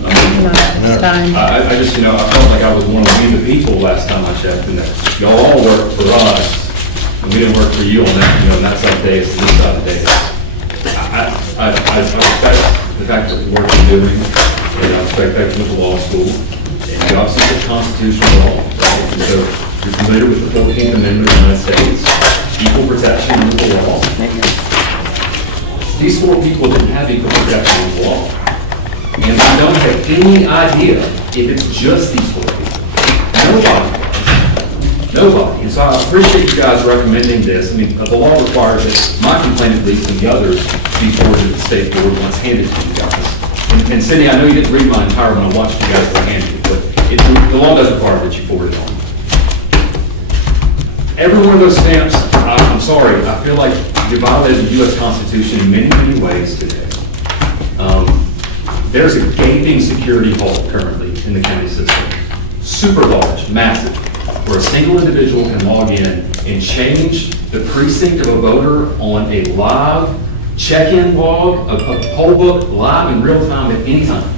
Not this time. I just, I felt like I was one of we the people last time I checked, and that y'all all work for us, and we didn't work for you on that, on that side of the day, it's this side of the day. I respect the fact that the work you're doing, and I respect that with the law school, and we obviously have constitutional law, right? And so you're familiar with the 14th Amendment of the United States, equal protection under the law. These four people didn't have equal protection under the law. And I don't have any idea if it's just these four people. Nobody. And so I appreciate you guys recommending this. I mean, the law requires that my complaint, at least, and the others, be forwarded to the state board once handed to you guys. And Cindy, I know you didn't read my entire one, I watched you guys were handed it, but the law does require that you forward it on. Every one of those stamps, I'm sorry, I feel like you violated the U.S. Constitution in many, many ways today. There's a gaping security hole currently in the county system. Super large, massive, where a single individual can log in and change the precinct of a voter on a live check-in log, a poll book, live in real time at any time.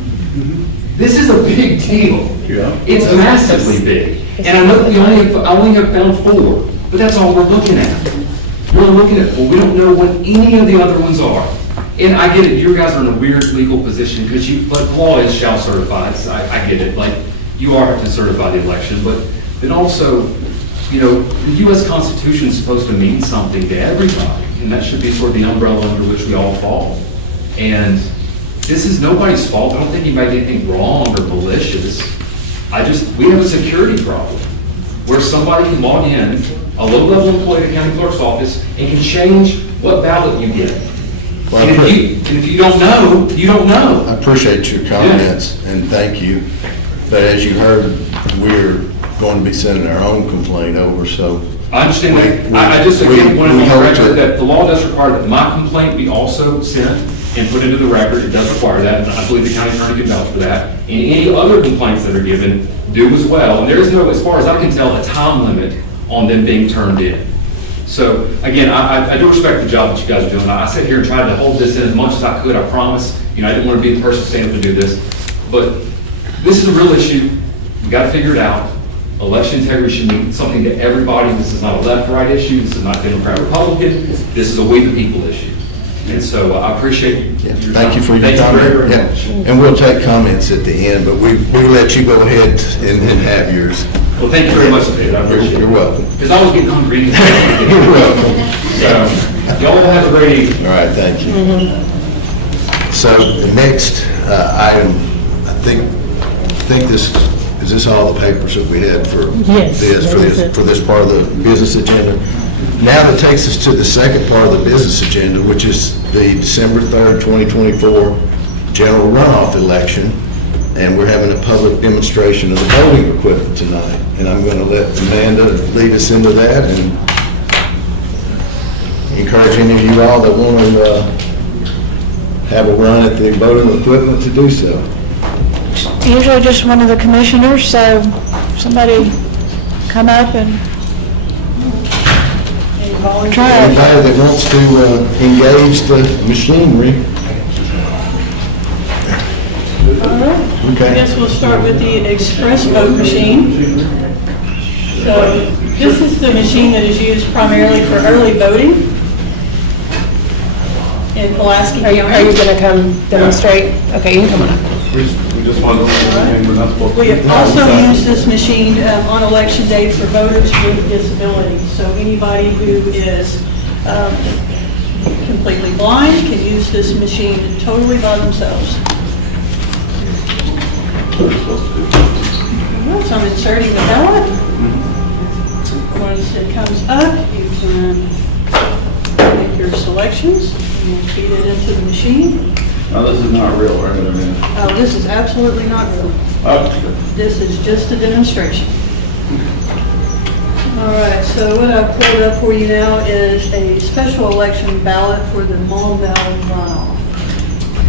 This is a big deal. Yeah. It's massively big. And I know that I only have found 4, but that's all we're looking at. We're looking at 4. We don't know what any of the other ones are. And I get it, you guys are in a weird legal position because but the law is shall certify. I get it, like you are to certify the election, but then also, you know, the U.S. Constitution is supposed to mean something to everybody, and that should be sort of the umbrella under which we all fall. And this is nobody's fault. I don't think anybody did anything wrong or malicious. We have a security problem where somebody can log in, a low-level employee at the county clerk's office, and can change what ballot you get. Well, And if you don't know, you don't know. I appreciate your comments, and thank you. But as you heard, we're going to be sending our own complaint over, so. I understand that. I just, again, want to make record that the law does require that my complaint be also sent and put into the record. It does require that, and I believe the county attorney can vouch for that. And any other complaints that are given do as well. And there is no, as far as I can tell, a time limit on them being turned in. So, again, I do respect the job that you guys are doing. I sit here and tried to hold this in as much as I could, I promise. You know, I didn't want to be the person standing up and do this. But this is a real issue. We got to figure it out. Election integrity should mean something to everybody. This is not a left-right issue. This is not Democrat, Republican. This is a we the people issue. And so I appreciate your time. Thank you for your Thank you comment. very, very Yeah. much. And we'll take comments at the end, but we let you go ahead and have yours. Well, thank you very much, David. I appreciate it. You're welcome. Because I was getting hungry. You're welcome. So, y'all have a great evening. All right, thank you. So the next item, I think this, is this all the papers that we had for Yes, this, that is it. for this part of the business agenda? Now that takes us to the second part of the business agenda, which is the December 3rd, 2024 general runoff election. And we're having a public demonstration of the voting equipment tonight. And I'm going to let Amanda lead us into that and encourage any of you all that want to have a run at the voting equipment to do so. Usually just one of the commissioners, so somebody come up and try it. Anybody that wants to engage the machinery. I Okay. guess we'll start with the express vote machine. So this is the machine that is used primarily for early voting in Pulaski Are you County. going to come demonstrate? Okay, you can come on up. We just want to, we're not supposed to. We have also used this machine on election day for voters with disabilities. So anybody who is completely blind can use this machine totally by themselves. So I'm inserting the ballot. Once it comes up, you can make your selections and feed it into the machine. No, this is not real, right? I mean, Oh, this is absolutely not real. This is just a demonstration. All right, so what I've pulled up for you now is a special election ballot for the Mullen Valley runoff.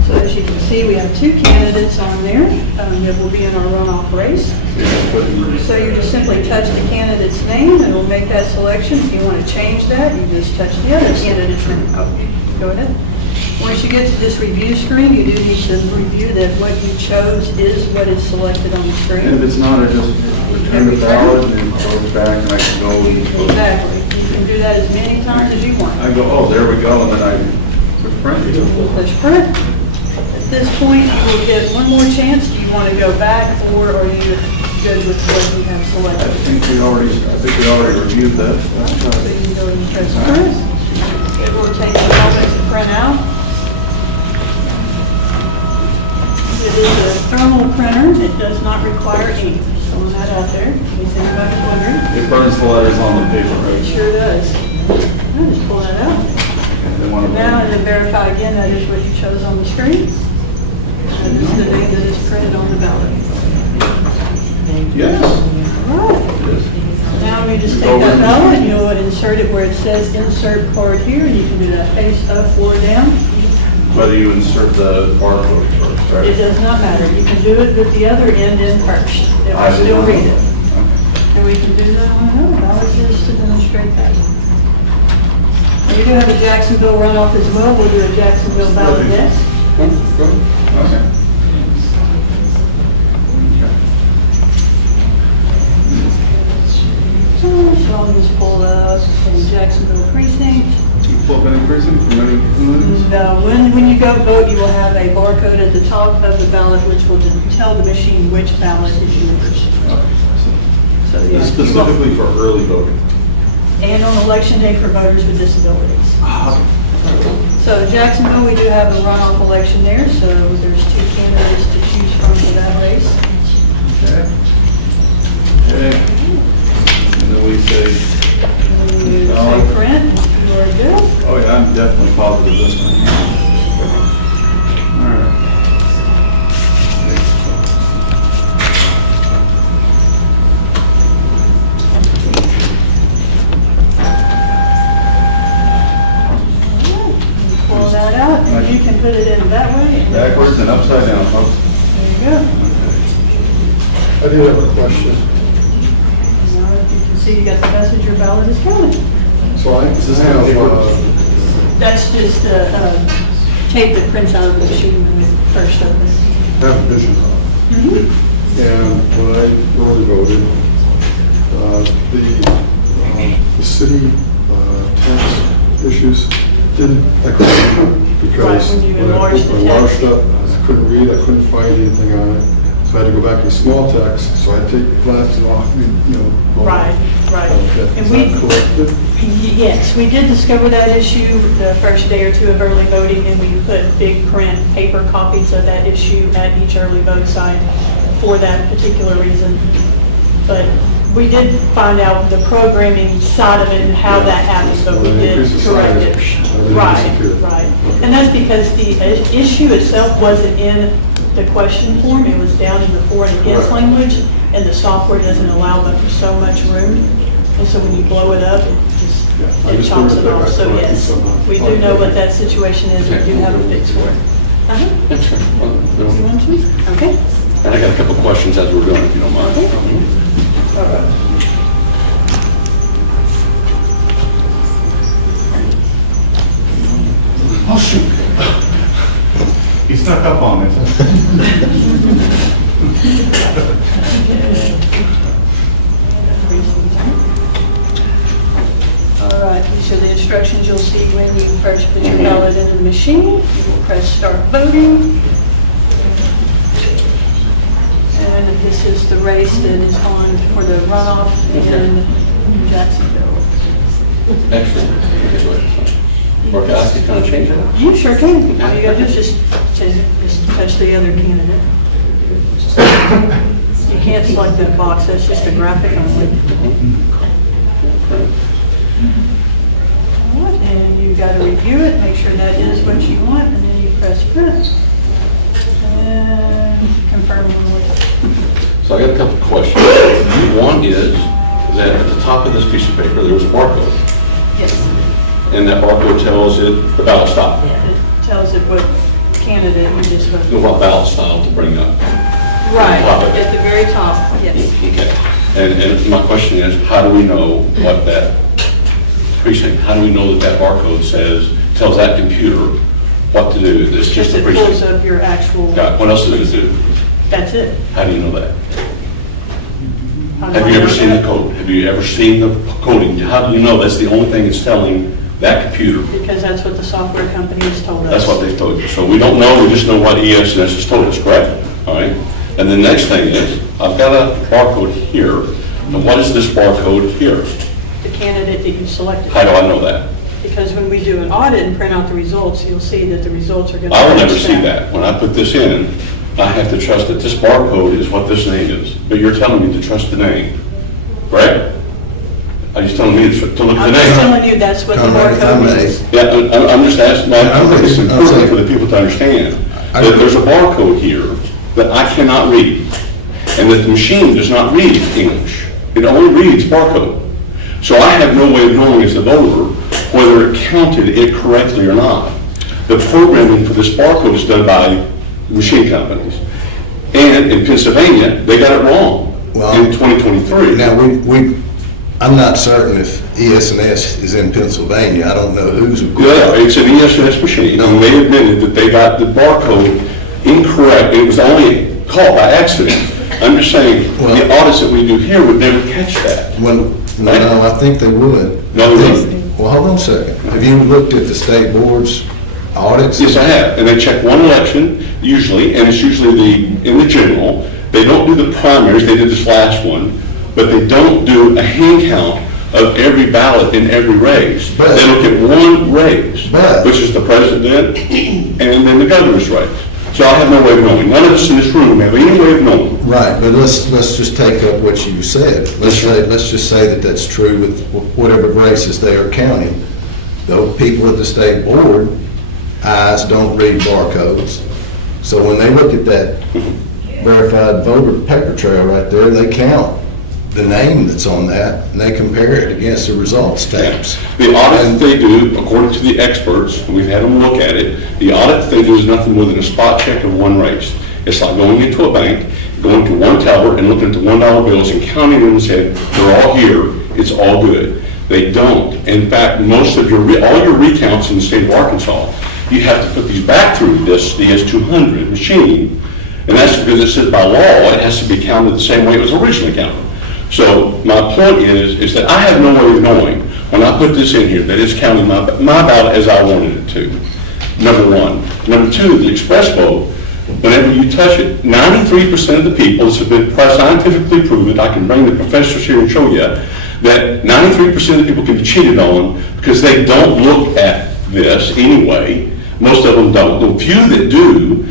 So as you can see, we have 2 candidates on there that will be in our runoff race. So you just simply touch the candidate's name and it'll make that selection. If you want to change that, you just touch the other candidate's name. Okay, go ahead. Once you get to this review screen, you do need to review that what you chose is what is selected on the and if screen. it's not, I just return the ballot and throw it back and I can go. Exactly. You can do that as many times as you want. I go, oh, there we go, and then I push print. Push print. At this point, you will get one more chance. Do you want to go back or are you good with what you have I selected. think we already reviewed that. So you can go and press print. It will take a moment to print out. It is a thermal printer. It does not require ink. Throwing that out there, in case anybody's wondering. It burns the letters on the paper, It right? sure does. I'll just pull that out. And they want to- Now, and then verify again, that is what you chose on the screen. That is the date that is printed on the ballot. Yes. All right. Now we just take that ballot, and you'll insert it where it says insert card here, and you can do that face up or down. Whether you insert the barcode first, right? It does not matter. You can do it with the other end in first. It I will did still not read know. it. And we can do that on another ballot just to demonstrate that. We do have a Jacksonville runoff as well. We'll do a Jacksonville ballot next. Okay. So I'll just pull up the Jacksonville precinct. Pull up any precinct from any communities? No, when you go vote, you will have a barcode at the top of the ballot, which will tell the machine which ballot is yours. So, yeah, This is you will- specifically for early voting. And on election day for voters with disabilities. So Jacksonville, we do have a runoff election there, so there's 2 candidates to choose from for that race. Okay. Okay. And then we say, You say print, you are good. oh yeah, I'm definitely positive this time. All right. Pull that out, and you can put it in that way. and- Backwards and upside down, folks. There you go. I do have a question. Now, you can see you got the message, your ballot is counted. So I have, That's just tape that prints out of the machine when it first opens. have vision. And when I early voted, the city tax issues didn't, I couldn't read because Right, when you when I enlarged the enlarged text. up, I couldn't read, I couldn't find anything on it. So I had to go back to small text, so I had to take the glasses off, go. Right, right. Okay, And is we, that corrected? yes, we did discover that issue the first day or two of early voting, and we put big print paper copies of that issue at each early vote site for that particular reason. But we did find out the programming side of it and how that happens, but we When they did increase the correct size, it. everything Right, disappeared. right. And that's because the issue itself wasn't in the question form, it was down in the for and against Correct. language, and the software doesn't allow but for so much room. And so when you blow it up, it I it just chops wondered it if off. that So got corrected yes, somehow. we do know what that situation is, and do have a fix for it. You want to? Okay. And I got a couple of questions as we're going, if you don't mind. Oh, shoot. He snuck up on me. All right, these are the instructions you'll see when you first put your ballot into the machine. You will press start voting. And this is the race that is on for the runoff in Jacksonville. Excellent. Or can I ask you to kind of change that? You sure can. All you gotta do is just touch the other candidate. You can't select that box, that's just a graphic only. All right, and you gotta review it, make sure that is what you want, and then you press print. And confirm with So I got a couple of questions. One is that at the top of this piece of paper, there's a barcode. yes. And that barcode tells it the ballot style, It tells it what candidate you just voted. and what ballot style to bring up. Right, Top of it. at the very top, yes. Okay. And my question is, how do we know what that precinct, how do we know that that barcode says, tells that computer what to do? It's just Because a it pulls precinct. up your actual, Got- What else does it do? that's it. How do you know that? How do Have I you ever know seen the that? code? Have you ever seen the coding? How do you know that's the only thing it's telling that computer? Because that's what the software company has told us. That's what they've told you. So we don't know, we just know what ES&S has told us, correct? All right? And the next thing is, I've got a barcode here, and what is this barcode here? The candidate that you selected. How do I know that? Because when we do an audit and print out the results, you'll see that the results are going to. I will never see that. When I put this in, I have to trust that this barcode is what this name is. But you're telling me to trust the name, right? Are you telling me to look at the I'm just name? telling you that's what the Conrad, if I barcode may. is. Yeah, I'm just asking, I think it's I'm important saying- for the people to understand that there's a barcode here that I cannot read, and that the machine does not read English. It only reads barcode. So I have no way of knowing as a voter whether it counted it correctly or not. The programming for this barcode is done by machine companies. And in Pennsylvania, they got it wrong Well, in 2023. Now, I'm not certain if ES&S is in Pennsylvania. I don't know who's. Yeah, it's an ESS machine, and they admitted that they got the barcode incorrect. It was only caught by accident. I'm just saying, the audits that we do here would never catch that. Well, no, I think they would. No, they wouldn't. Well, hold on a second. Have you looked at the state board's audits? Yes, I have, and they check one election usually, and it's usually in the general. They don't do the primaries, they did this last one, but they don't do a hand count of every ballot in every race. But- They look at one race, But- which is the president and then the governor's race. So I have no way of knowing. None of us in this room have any way of knowing. Right, but let's just take up what you said. Let's just say that that's true with whatever races they are counting. The people at the state board, eyes don't read barcodes. So when they look at that verified voter paper trail right there, they count the name that's on that, and they compare it against the results tapes. The audit that they do, according to the experts, and we've had them look at it, the audit that they do is nothing more than a spot check of one race. It's like going into a bank, going to one teller and looking at the $1 bills and counting them and saying, they're all here, it's all good. They don't. In fact, most of all your recounts in the state of Arkansas, you have to put these back through this DS200 machine, and that's because it says by law, it has to be counted the same way it was originally counted. So my point is that I have no way of knowing, when I put this in here, that it's counting my ballot as I wanted it to, number one. Number two, the express vote, whenever you touch it, 93% of the people, this has been scientifically proven, I can bring the professors here and show you, that 93% of the people can be cheated on because they don't look at this anyway. Most of them don't. The few that do,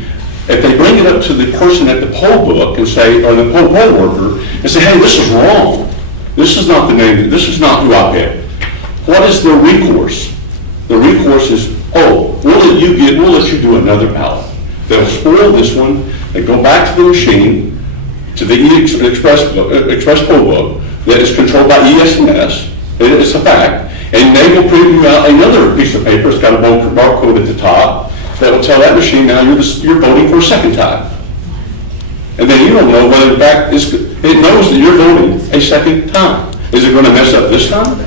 if they bring it up to the person at the poll book and say, or the poll worker, and say, hey, this is wrong. This is not the name, this is not who I picked. What is the recourse? The recourse is, oh, we'll let you do another ballot. They'll spoil this one, they go back to the machine, to the express poll book that is controlled by ES&S, it's a fact, and they will print you out another piece of paper, it's got a barcode at the top, that will tell that machine now you're voting for a second time. And then you don't know whether in fact it knows that you're voting a second time. Is it going to mess up this time?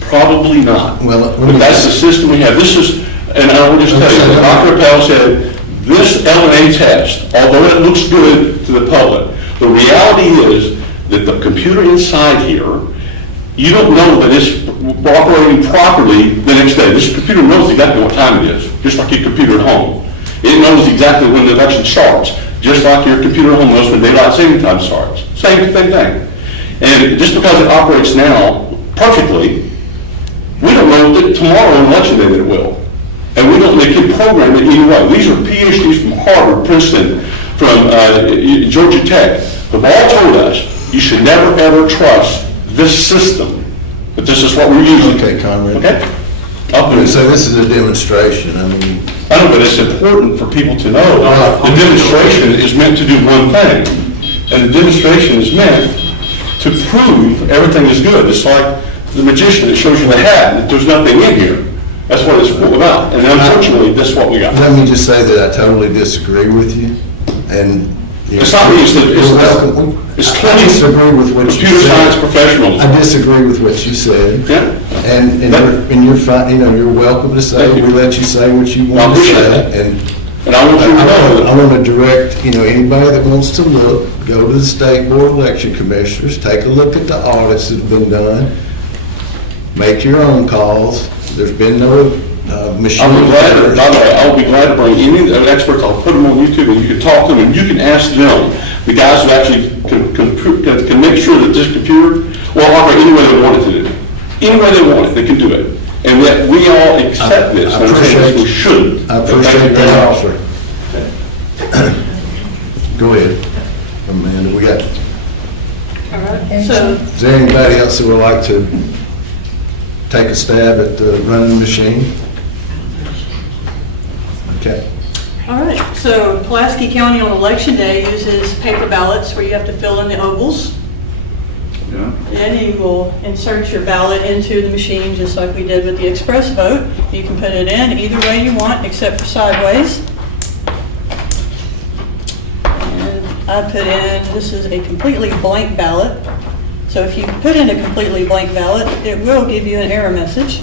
Probably not. Well, But that's the system we have. This is, and I will just tell you, Dr. Appel said, this LNA test, although it looks good to the public, the reality is that the computer inside here, you don't know that it's operating properly the next day. This computer knows exactly what time it is, just like your computer at home. It knows exactly when the election starts, just like your computer at home knows when daylight saving time starts. Same thing. And just because it operates now perfectly, we don't know that tomorrow on election day that it will. And we don't, they can program it either way. These are PhDs from Harvard, Princeton, from Georgia Tech, have all told us you should never ever trust this system. But this is what we're using. Okay, Conrad. Okay? So this is a demonstration. I mean, I know, but it's important for people to know. The demonstration is meant to do one thing. And the demonstration is meant to prove everything is good. It's like the magician that shows you the hat, that there's nothing in here. That's what it's about. And unfortunately, that's what we got. let me just say that I totally disagree with you, and. It's not me, You're welcome. it's I disagree with what you said. computer science professionals. I disagree with what you said. Yeah. And you're fine, you're welcome to say, we let you say what you want to say. And I want you to know I want to direct, anybody that wants to look, go to the state board election commissioners, take a look at the audits that have been done, make your own calls. There's been no machine. I'll be glad to bring any of the experts, I'll put them on YouTube, and you can talk to them, and you can ask them, the guys who actually can make sure that this computer will operate any way they want it to do. Any way they want it, they can do it. And that we all accept this, and I'm saying we should. I appreciate that offer. Go ahead, Amanda, we got, All right, so, is there anybody else that would like to take a stab at running the machine? Okay. all right, so Pulaski County on election day uses paper ballots where you have to fill in the ovals. Yeah. Then you will insert your ballot into the machine, just like we did with the express vote. You can put it in either way you want, except for sideways. And I put in, this is a completely blank ballot. So if you put in a completely blank ballot, it will give you an error message.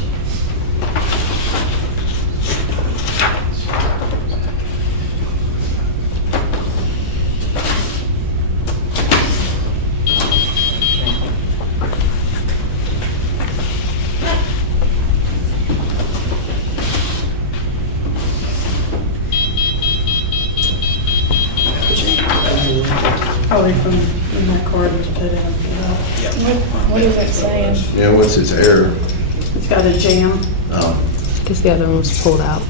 Probably from that card was put in. What is it saying? Yeah, what's its error? It's got a jam. Oh, Because the other one was pulled out.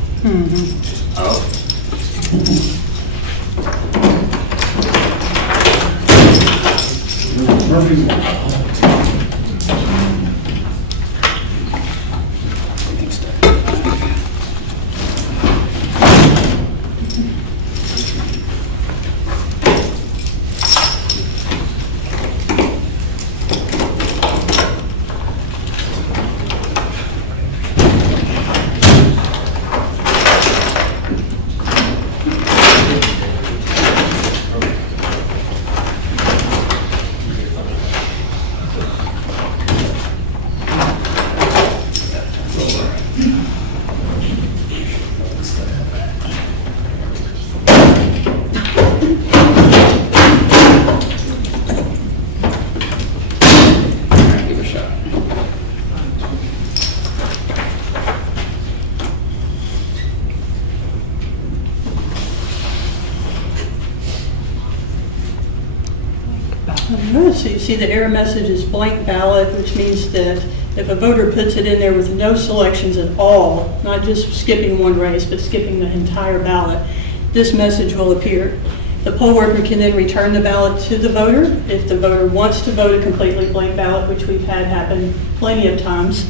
So you see the error message is blank ballot, which means that if a voter puts it in there with no selections at all, not just skipping one race, but skipping the entire ballot, this message will appear. The poll worker can then return the ballot to the voter. If the voter wants to vote a completely blank ballot, which we've had happen plenty of times,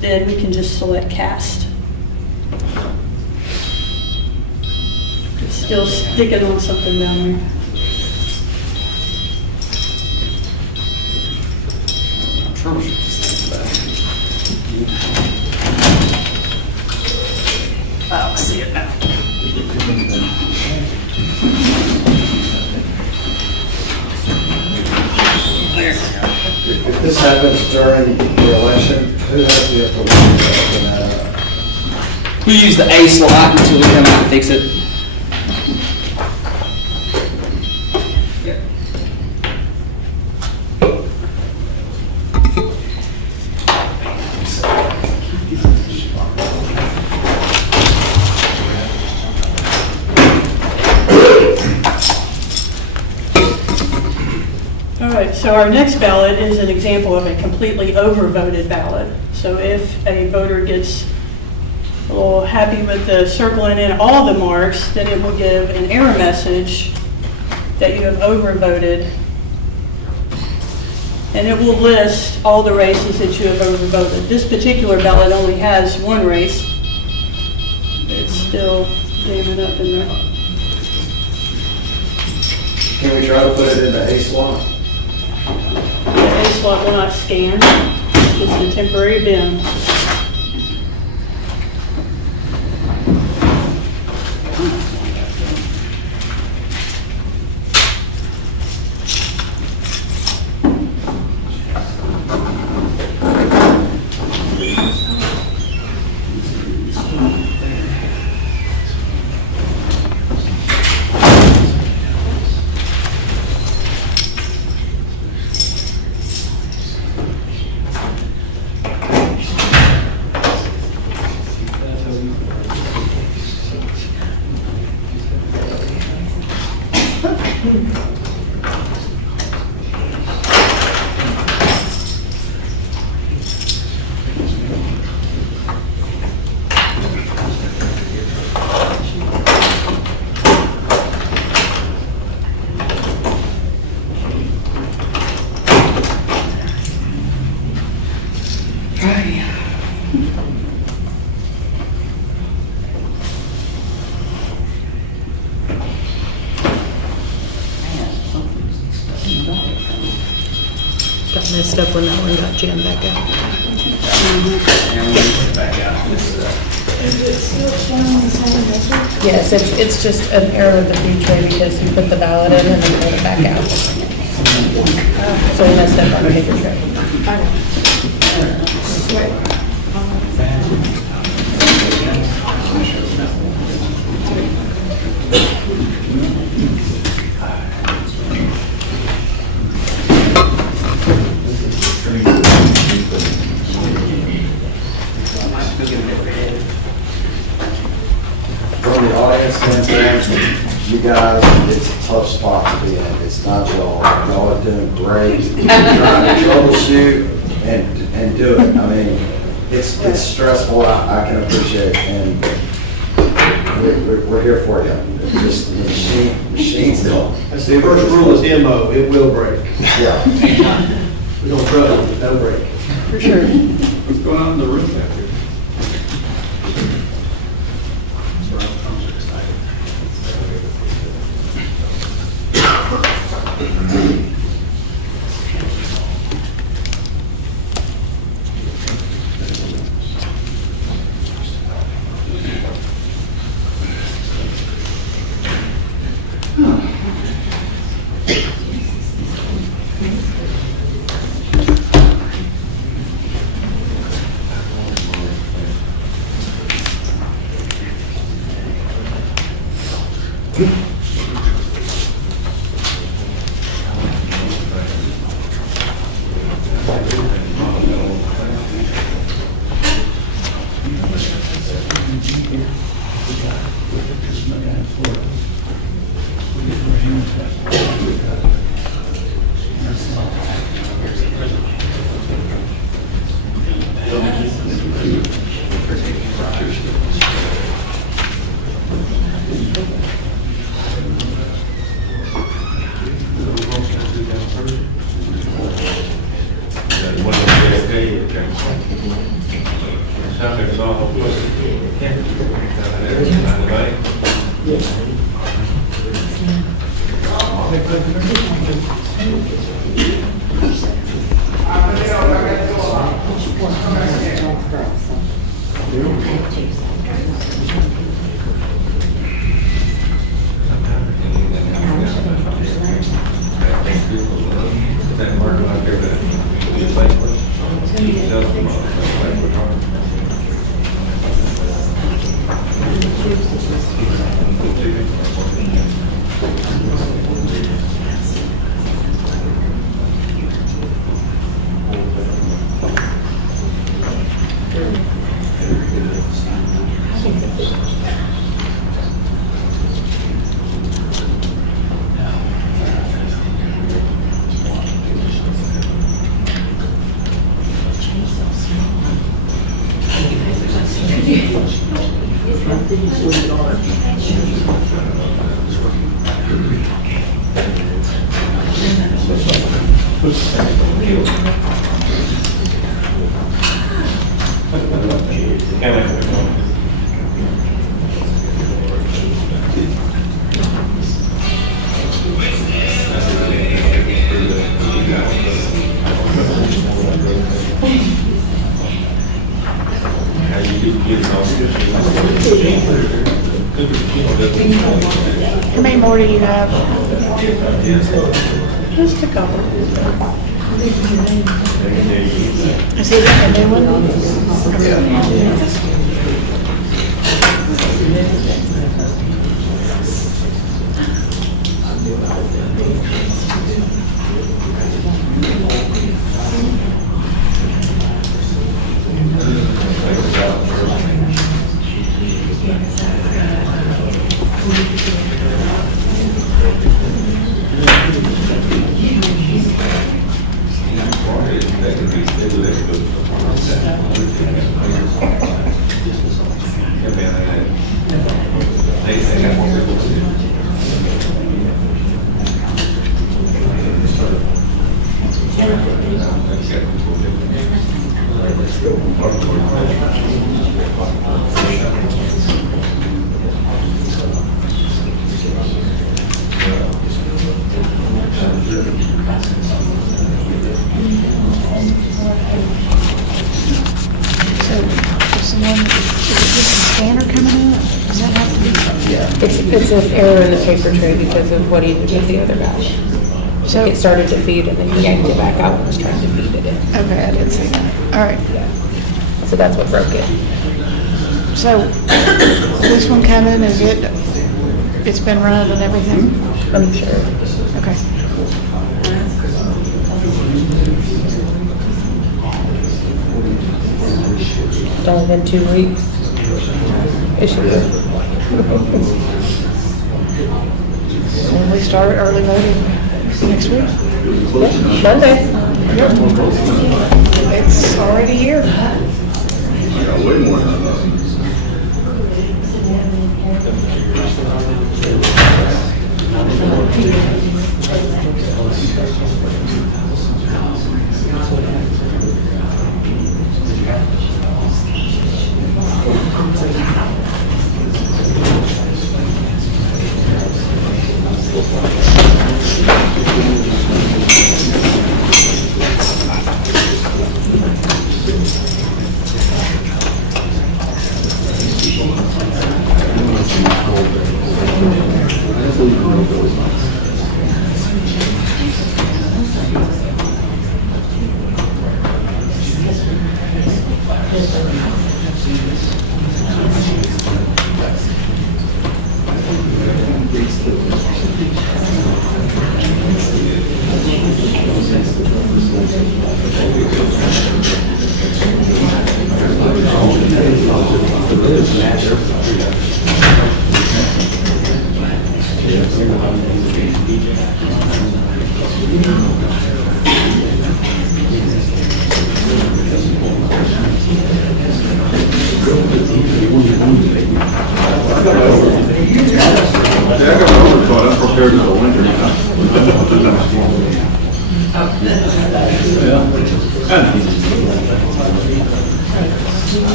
then we can just select cast. It's still sticking on something down there. I see it now. If this happens during the election, who has the authority to open that up? We use the A slot until we come out and fix it. All right, so our next ballot is an example of a completely overvoted ballot. So if a voter gets a little happy with the circling in all the marks, then it will give an error message that you have overvoted. And it will list all the races that you have overvoted. This particular ballot only has one race. It's still jamming up in there. Can we try to put it in the A slot? The A slot will not scan, it's just a temporary bin. got messed up when that one got jammed back out. And we put it back out. Yes, it's just an error of the future because you put the ballot in and then pulled it back out. So we messed up on the paper trail. From the audience standpoint, you guys, it's a tough spot to be in. It's not y'all. Y'all are doing great. Trying to troubleshoot and do it. I mean, it's stressful. I can appreciate, and we're here for you. Just machines don't. That's the first rule is MO, it will break. Yeah. We don't trouble, no break. For sure. What's going on in the room back there? How many more do you have? Just a couple. Is he got a new one? It's an error in the paper tray because of what he did with the other guy. So it started to feed and then he yanked it back out and was trying to feed it in. Okay, I didn't see that. All right. So that's what broke it. So this one coming, is it's been run and everything? I'm sure. Okay. It's only been 2 weeks. It should be. And we start early voting next week. Monday. It's already here. I got way more than that.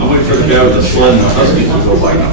I'm waiting for the guy with the sled and the husky to go by now.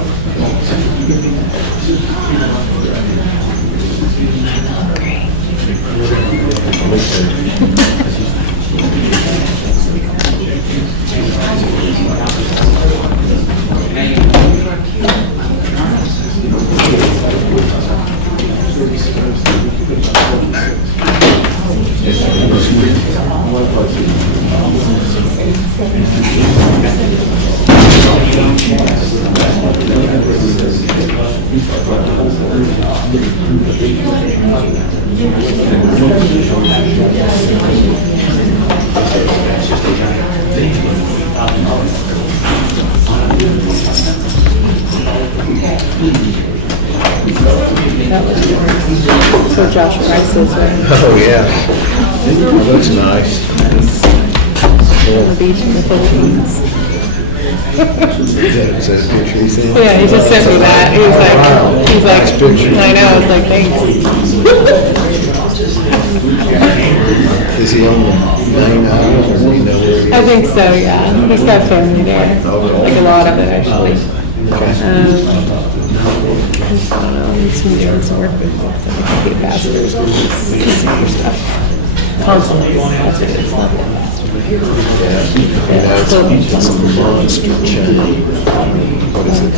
That's where Josh Price is, right? Oh, yeah. That looks nice. On the beach in the Philippines. Is that a picture you sent? Yeah, he just sent me that. He's like, Nice picture. I know, I was like, thanks. Is he on the main island, or do you know where he is? I think so, yeah. He's got family there. Like a lot of it, actually. I don't know, he's been doing some work with some ambassadors and senior stuff. Constantly, that's what it is, not the ambassador. Yeah, it's a monster chain. What is it?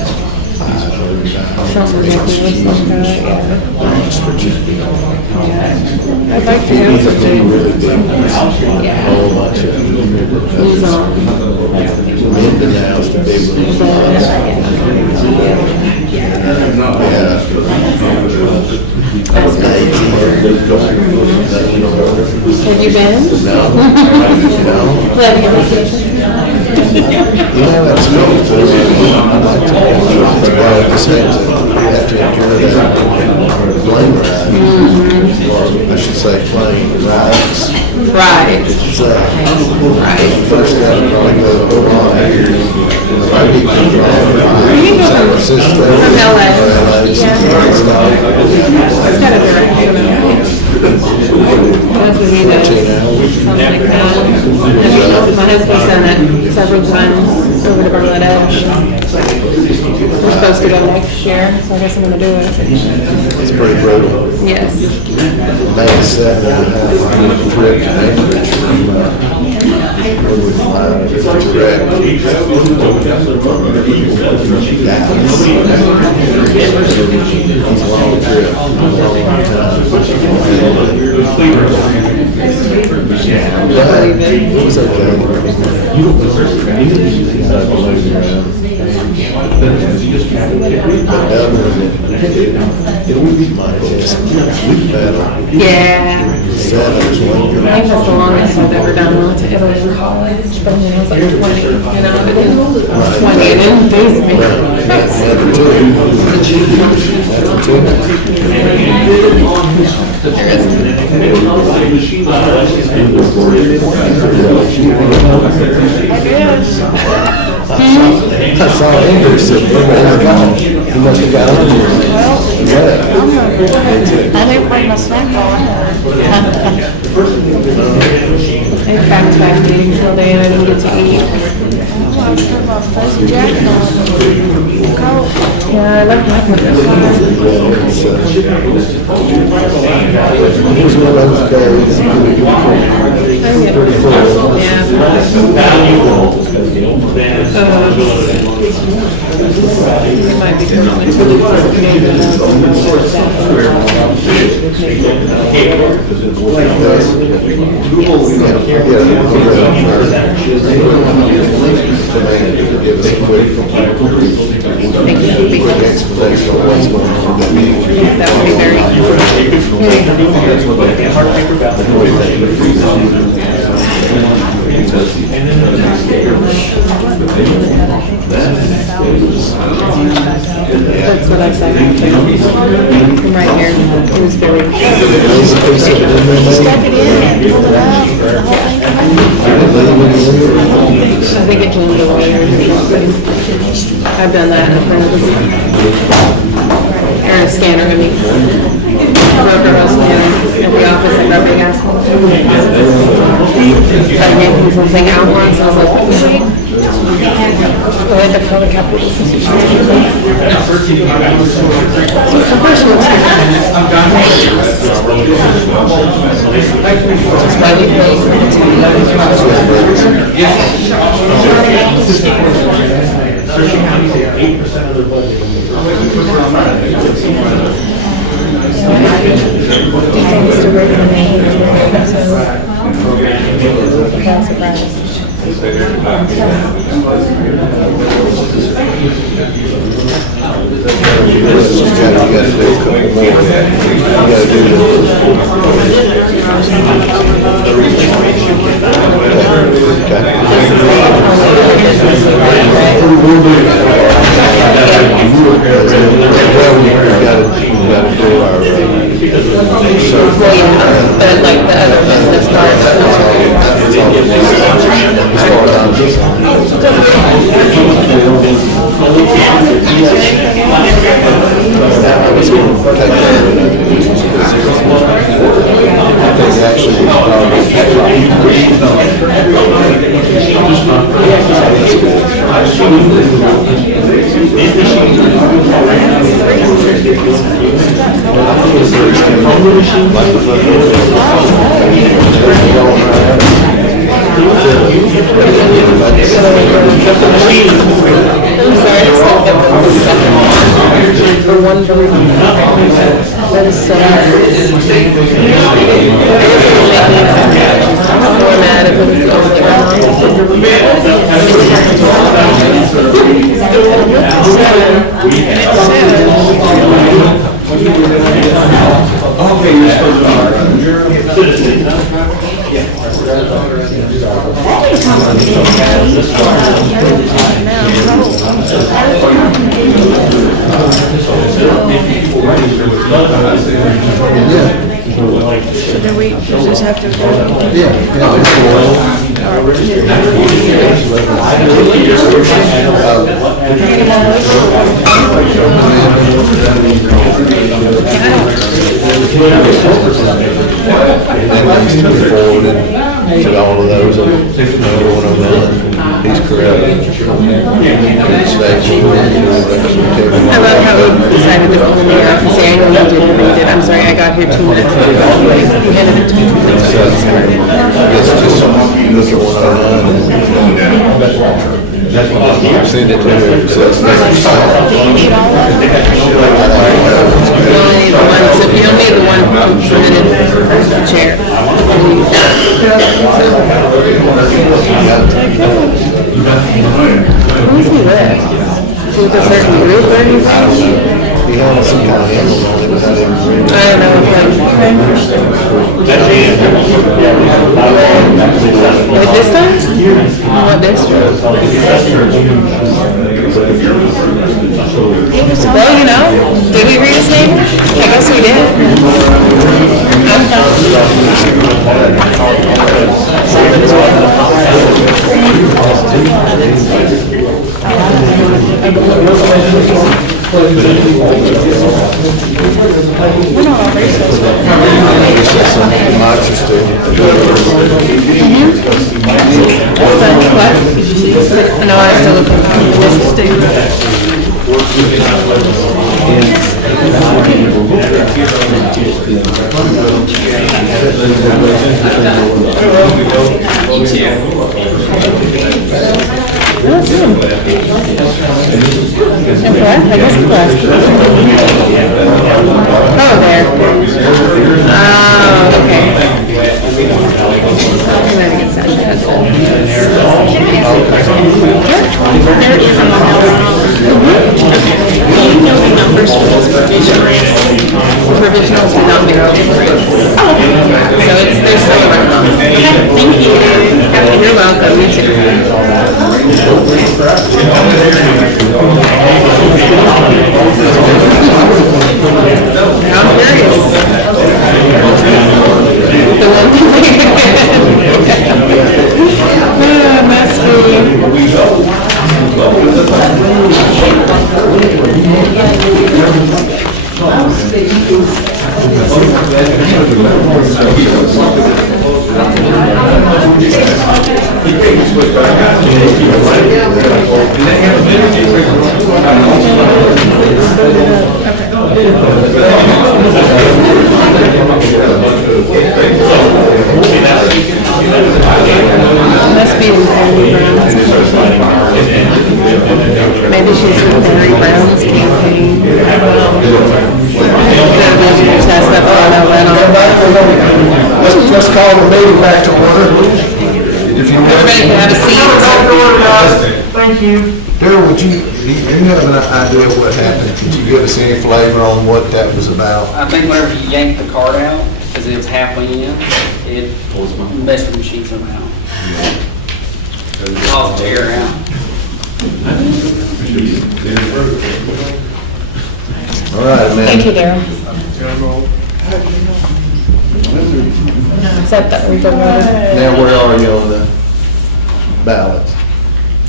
Something ridiculous like that, yeah. Monster chain. Yeah. I'd like to have something. Really big. Yeah. A whole bunch of He's on. Linda now's the big one. Yeah. Have you been? No. No. Planning a vacation? You know, that's good for I'd like to go at the same time. We have to endure that plane ride. Or I should say plane rides. Right. So, first got to probably go to Hawaii. Maybe from San Francisco. From LA. Yeah. It's got a direct deal. That's what he does. 14 hours. Something like that. My husband's done it several times over to Bangladesh. We're supposed to go next year, so I guess I'm gonna do it. It's pretty brutal. Yes. Made a 7.5 hour trip to Anchorage from It was okay. Yeah. I think that's the longest I've ever done. I went to Italy in college, but when I was like 20, you know, it didn't, 20, it didn't phase me. I saw Andrew sitting there, oh my God, he must have got on here. I didn't bring my snack on. I had back-to-back meetings all day and I didn't get to eat. I put my fuzzy jacket on. Cold. Yeah, I love having it. It was one of those days, pretty full. It might be good. It's really Quick explanation of what's going on with that meeting. that would be very That's what I said. From right here, it was very. Stuck it in, pulled it out, the whole thing came out. I think it came to lawyers or something. I've done that in front of or a scanner, I mean. Broker was in the office at Rubber Gas. I gave him something out once, I was like, oh, shit. I had to call the capital. So professional experience. That's why we Well, yeah, but like the other business That is so more mad if it was the only So do we, does this have to go? To all of those, he's correct. I love how we decided to pull me off and say, I know you did what you did. I'm sorry, I got here 2 minutes ago. We ended at 2 minutes. It's just, look at 109. send it to me. So it's next time. Do you need all of them? You only need the one, so you don't need the one submitted for the chair. Who's he with? Is he with a certain group or anything? I don't know. He had some kind of handle on it, but I didn't read it. I don't know. Like this time? What district? Well, you know, did we read his name? I guess we did. No, I still looking. That's him. Okay, I guess Pulaski. Oh, there. Oh, okay. I'm gonna get that. There is a Do you know the numbers for this provision race? Provisionals did not make it. So it's, they're still around. Okay, thank you. You're welcome, me too. I'm curious. The one must be with Harry Brown's campaign. Maybe she's with Harry Brown's campaign. Let's call the meeting back to order. If you Everybody can have a seat. Thank you. Darryl, do you have an idea of what happened? Could you give us any flavor on what that was about? I think whenever you yank the card out, because it was halfway in, it messed the machine somehow. It caused the air out. All right, man. Thank you, Darryl. Is that the overvoted, Now, where are you on the ballots?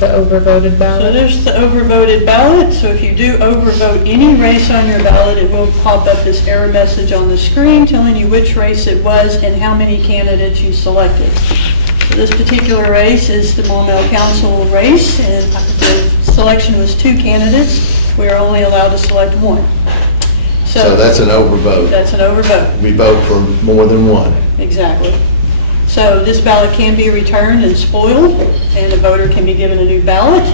the overvoted So ballot? there's the overvoted ballot, so if you do overvote any race on your ballot, it will pop up this error message on the screen telling you which race it was and how many candidates you selected. So this particular race is the Maumelle Council race, and the selection was 2 candidates. We are only allowed to select 1. So that's an overvote. That's an overvote. We vote for more than one. Exactly. So this ballot can be returned and spoiled, and the voter can be given a new ballot.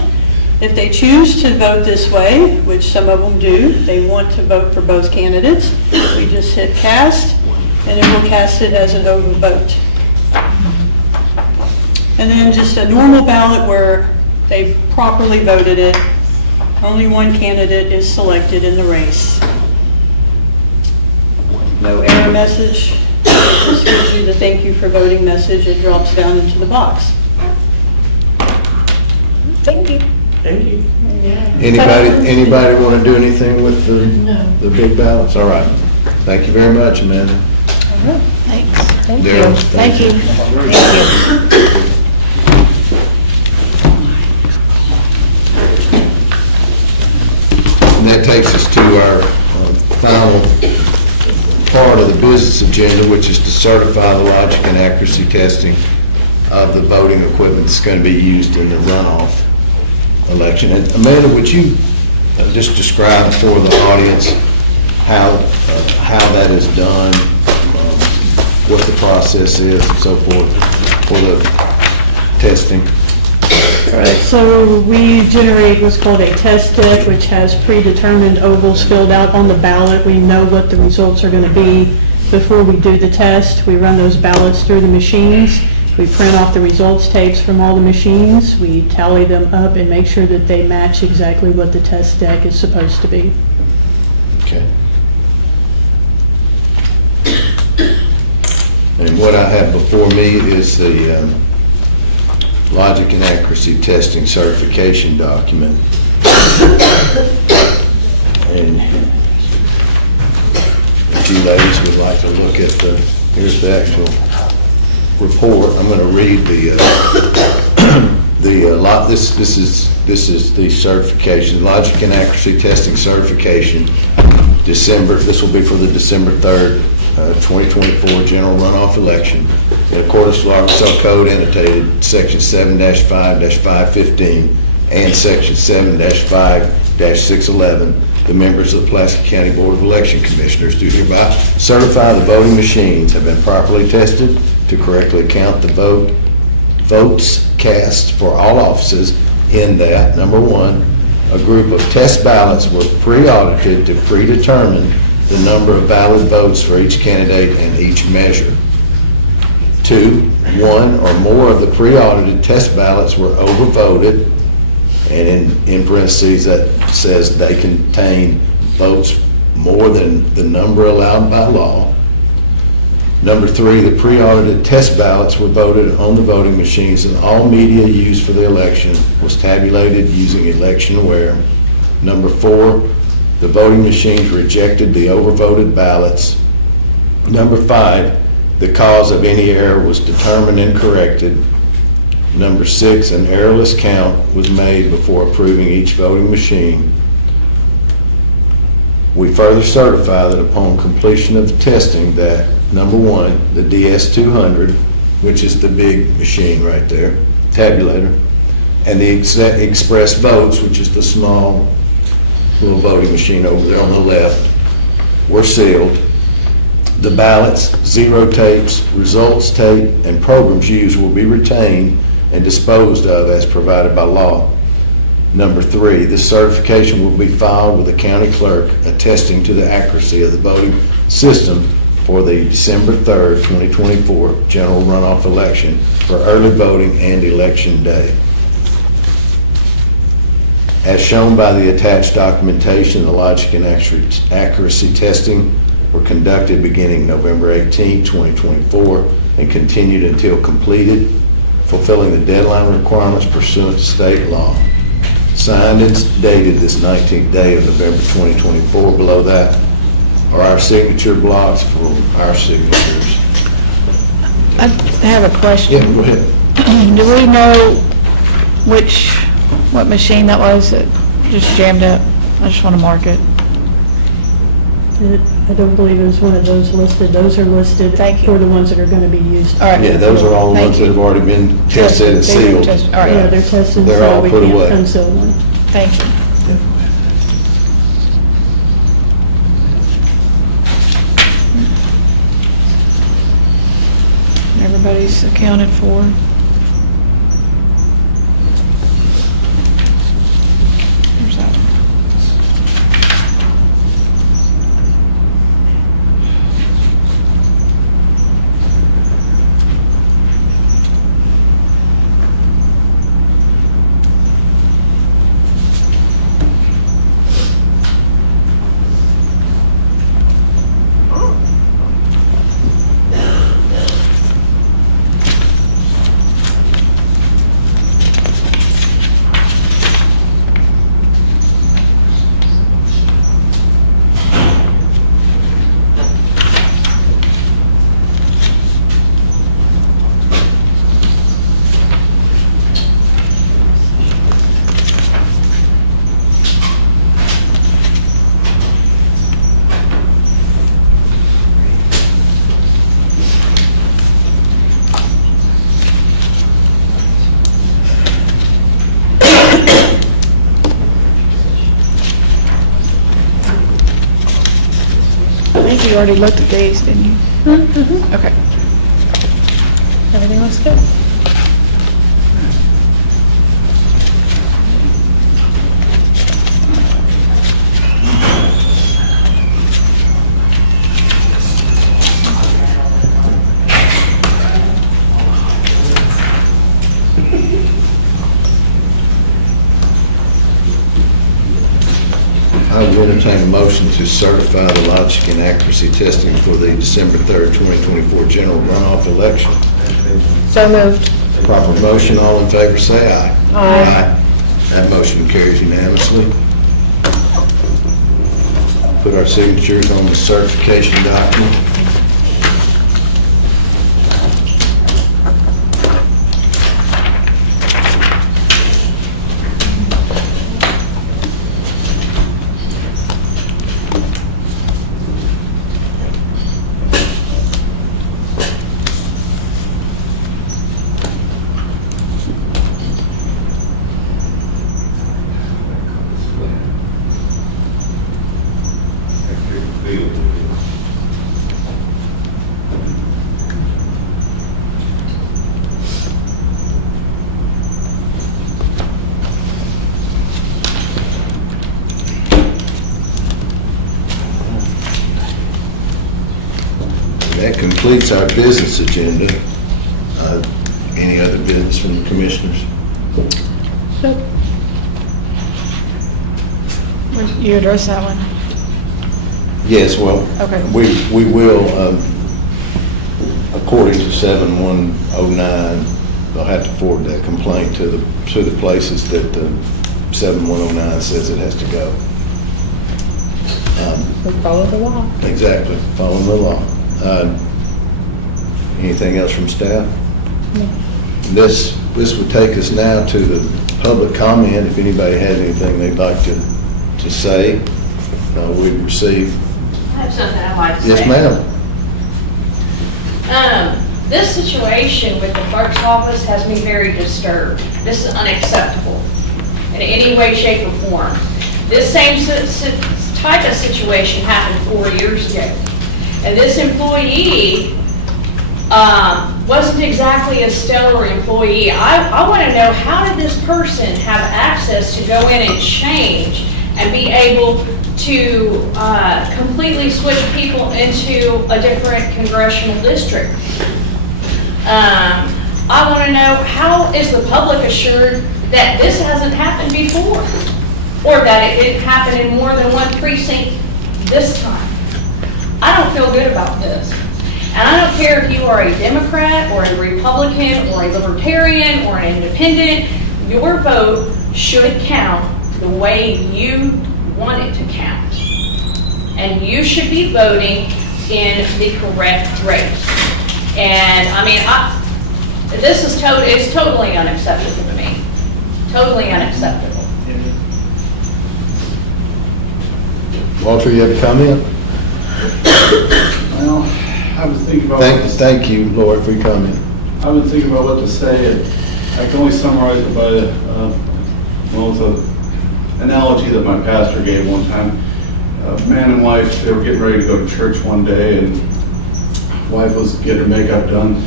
If they choose to vote this way, which some of them do, they want to vote for both candidates, we just hit cast, and it will cast it as an overvote. And then just a normal ballot where they properly voted it, only 1 candidate is selected in the race. No error message. It just gives you the thank you for voting message. It drops down into the box. Thank you. Thank you. Anybody want to do anything with the big ballots? All right. Thank you very much, Amanda. Thanks. Thank you. Darryl. Thank you. Thank you. And that takes us to our final part of the business agenda, which is to certify the logic and accuracy testing of the voting equipment that's going to be used in the runoff election. And Amanda, would you just describe for the audience how that is done, what the process is and so forth for the testing? All right, so we generate what's called a test deck, which has predetermined ovals filled out on the ballot. We know what the results are going to be before we do the test. We run those ballots through the machines. We print off the results tapes from all the machines. We tally them up and make sure that they match exactly what the test deck is supposed to be. Okay. And what I have before me is the logic and accuracy testing certification document. And if you ladies would like to look at here's the actual report. I'm going to read this is the certification, logic and accuracy testing certification, this will be for the December 3rd, 2024 general runoff election in accordance with Arkansas Code annotated Section 7-5-515 and Section 7-5-611. The members of the Pulaski County Board of Election Commissioners do hereby certify the voting machines have been properly tested to correctly count the votes cast for all offices in that, number one, a group of test ballots were pre-audited to predetermine the number of valid votes for each candidate and each measure. 2, one or more of the pre-audited test ballots were overvoted, and in parentheses that says they contain votes more than the number allowed by law. Number 3, the pre-audited test ballots were voted on the voting machines and all media used for the election was tabulated using electionware. Number 4, the voting machines rejected the overvoted ballots. Number 5, the cause of any error was determined and corrected. Number 6, an errorless count was made before approving each voting machine. We further certify that upon completion of the testing that, number 1, the DS200, which is the big machine right there, tabulator, and the express votes, which is the small little voting machine over there on the left, were sealed. The ballots, zero tapes, results tape, and programs used will be retained and disposed of as provided by law. Number 3, this certification will be filed with the county clerk attesting to the accuracy of the voting system for the December 3rd, 2024 general runoff election for early voting and election day. As shown by the attached documentation, the logic and accuracy testing were conducted beginning November 18, 2024 and continued until completed, fulfilling the deadline requirements pursuant to state law. Signed and dated this 19th day of November 2024. Below that are our signature blocks for our signatures. I have a question. Yeah, go ahead. Do we know what machine that was that just jammed up? I just want to mark it. I don't believe it was one of those listed. Those are listed Thank you. for the ones that are going to be used. All right. Yeah, those are all the ones that have already been tested and sealed. All right. Yeah, they're tested, They're so all we put can't away. unseal one. Thank you. Everybody's accounted for. Here's that one. I think you already looked at these, didn't you? Mm-hmm. Okay. Everything looks good. I would entertain a motion to certify the logic and accuracy testing for the December 3rd, 2024 general runoff election. So moved. Proper motion, all in favor, say aye. Aye. That motion carries unanimously. Put our signatures on the certification document. That completes our business agenda. Any other business from the commissioners? You address that one? Yes, well, Okay. we will, according to 7109, they'll have to forward that complaint to the places that 7109 says it has to go. We follow the law. Exactly, following the law. Anything else from staff? No. This would take us now to the public comment. If anybody has anything they'd like to say, we'd receive. I have something I'd like to say. Yes, ma'am. This situation with the clerk's office has me very disturbed. This is unacceptable in any way, shape, or form. This same type of situation happened 4 years ago. And this employee wasn't exactly a stellar employee. I want to know, how did this person have access to go in and change and be able to completely switch people into a different congressional district? I want to know, how is the public assured that this hasn't happened before? Or that it didn't happen in more than one precinct this time? I don't feel good about this. And I don't care if you are a Democrat or a Republican or a Libertarian or an Independent, your vote should count the way you want it to count. And you should be voting in the correct race. And I mean, this is it's totally unacceptable to me. Totally unacceptable. Walter, you have a comment? Well, I was thinking about. Thank you, Lord, for your comment. I was thinking about what to say, and I can only summarize it by, well, it's an analogy that my pastor gave one time. Man and wife, they were getting ready to go to church one day, and wife was getting her makeup done.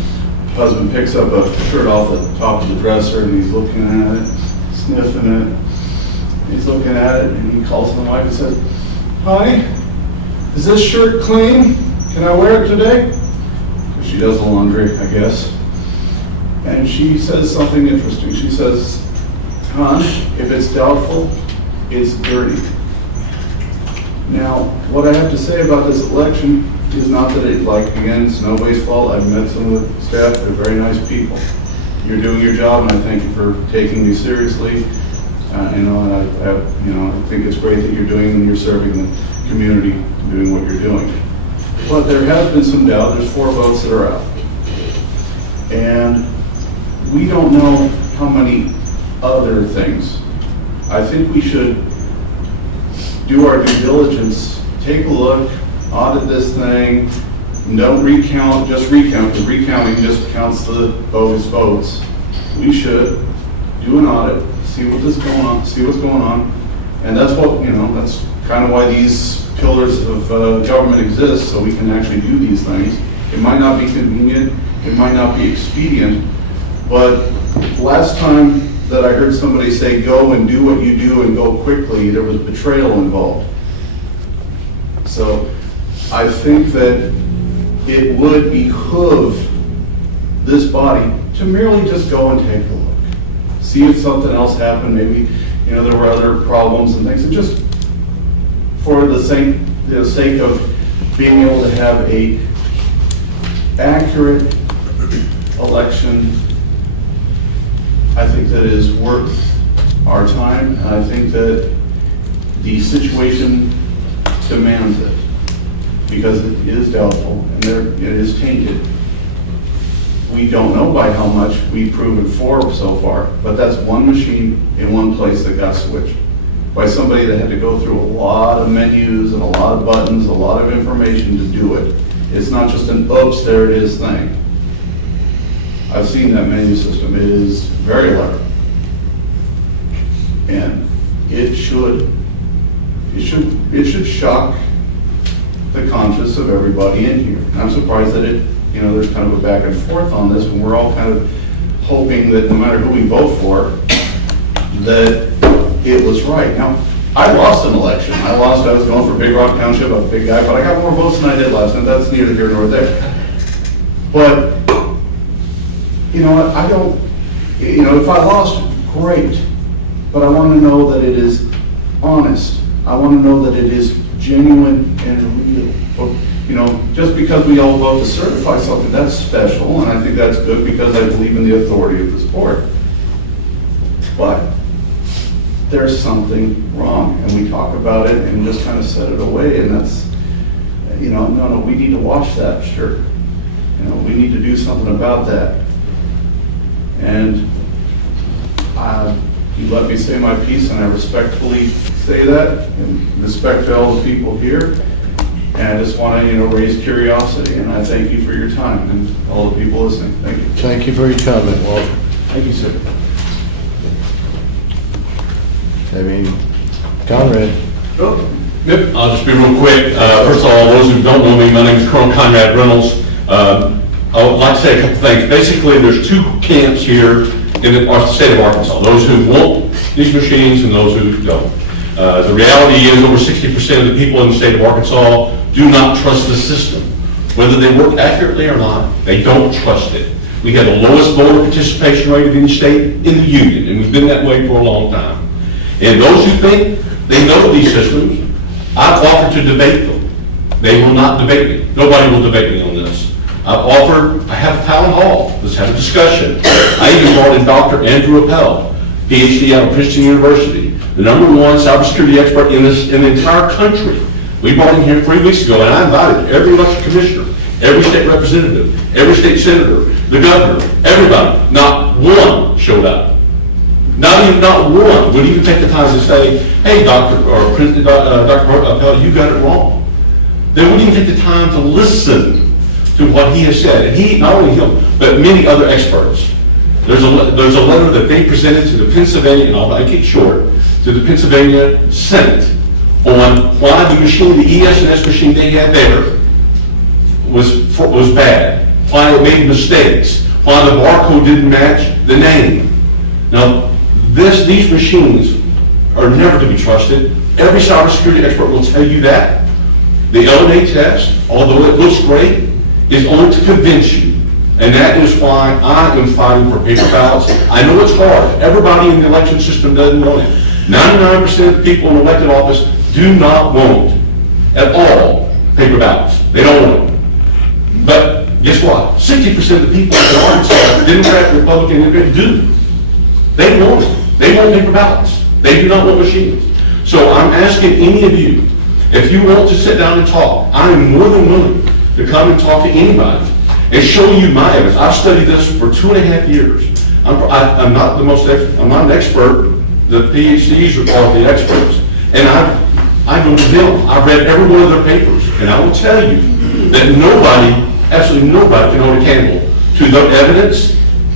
Husband picks up a shirt off the top of the dresser, and he's looking at it, sniffing it. He's looking at it, and he calls the wife and says, "Honey, is this shirt clean? Can I wear it today?" Because she does the laundry, I guess. And she says something interesting. She says, "Hon, if it's doubtful, it's dirty." Now, what I have to say about this election is not that again, it's nobody's fault. I've met some of the staff. They're very nice people. You're doing your job, and I thank you for taking me seriously. And I think it's great that you're doing and you're serving the community, doing what you're doing. But there has been some doubt. There's 4 votes that are out. And we don't know how many other things. I think we should do our due diligence, take a look, audit this thing, don't recount, just recount, because recounting just counts the bogus votes. We should do an audit, see what's going on, and that's what, that's kind of why these pillars of government exist, so we can actually do these things. It might not be convenient, it might not be expedient, but last time that I heard somebody say, go and do what you do and go quickly, there was betrayal involved. So I think that it would behoove this body to merely just go and take a look. See if something else happened, maybe, there were other problems and things, and just for the sake of being able to have a accurate election, I think that is worth our time, and I think that the situation demands it, because it is doubtful and it is tainted. We don't know by how much we've proven for so far, but that's one machine in one place that got switched by somebody that had to go through a lot of menus and a lot of buttons, a lot of information to do it. It's not just an oops, there it is thing. I've seen that menu system. It is very elaborate. And it should shock the conscience of everybody in here. And I'm surprised that there's kind of a back and forth on this, and we're all kind of hoping that no matter who we vote for, that it was right. Now, I lost an election. I was going for Big Rock Township, I'm a big guy, but I got more votes than I did last night. That's neither here nor there. But, you know what, if I lost, great. But I want to know that it is honest. I want to know that it is genuine and real. Just because we all vote to certify something, that's special, and I think that's good because I believe in the authority of this board. But there's something wrong, and we talk about it and just kind of set it away, and that's, no, we need to watch that, sure. We need to do something about that. And you let me say my piece, and I respectfully say that, and respect to all the people here. And I just want to, raise curiosity, and I thank you for your time and all the people listening. Thank you. Thank you for your comment, Walter. Thank you, sir. Conrad. Yep, I'll just be real quick. First of all, those who don't know me, my name is Colonel Conrad Reynolds. I would like to say a couple things. Basically, there's two camps here in the state of Arkansas, those who want these machines and those who don't. The reality is over 60% of the people in the state of Arkansas do not trust the system. Whether they work accurately or not, they don't trust it. We have the lowest voter participation rate of any state in the union, and we've been that way for a long time. And those who think they know these systems, I've offered to debate them. They will not debate me. Nobody will debate me on this. I have a town hall. Let's have a discussion. I even brought in Dr. Andrew Appel, PhD out of Princeton University, the #1 cybersecurity expert in the entire country. We brought him here 3 weeks ago, and I invited every election commissioner, every state representative, every state senator, the governor, everybody. Not one showed up. Not one would even take the time to say, hey, Dr. Appel, you got it wrong. They wouldn't even take the time to listen to what he has said. And he, not only him, but many other experts. There's a letter that they presented to the Pennsylvania, and I'll make it short, to the Pennsylvania Senate on why the machine, the ES&S machine they had there was bad, why it made mistakes, why the barcode didn't match the name. Now, these machines are never to be trusted. Every cybersecurity expert will tell you that. The LNA test, although it looks great, is only to convince you. And that is why I am fighting for paper ballots. I know it's hard. Everybody in the election system doesn't want it. 99% of the people in elected office do not want at all paper ballots. They don't want it. But guess what? 60% of the people in Arkansas, Democrat, Republican, Independent, do. They want it. They want paper ballots. They do not want machines. So I'm asking any of you, if you want to sit down and talk, I am more than willing to come and talk to anybody and show you my evidence. I've studied this for 2.5 years. I'm not an expert. The PhDs are the experts. And I go to them. I've read every one of their papers. And I will tell you that absolutely nobody can hold a candle to their evidence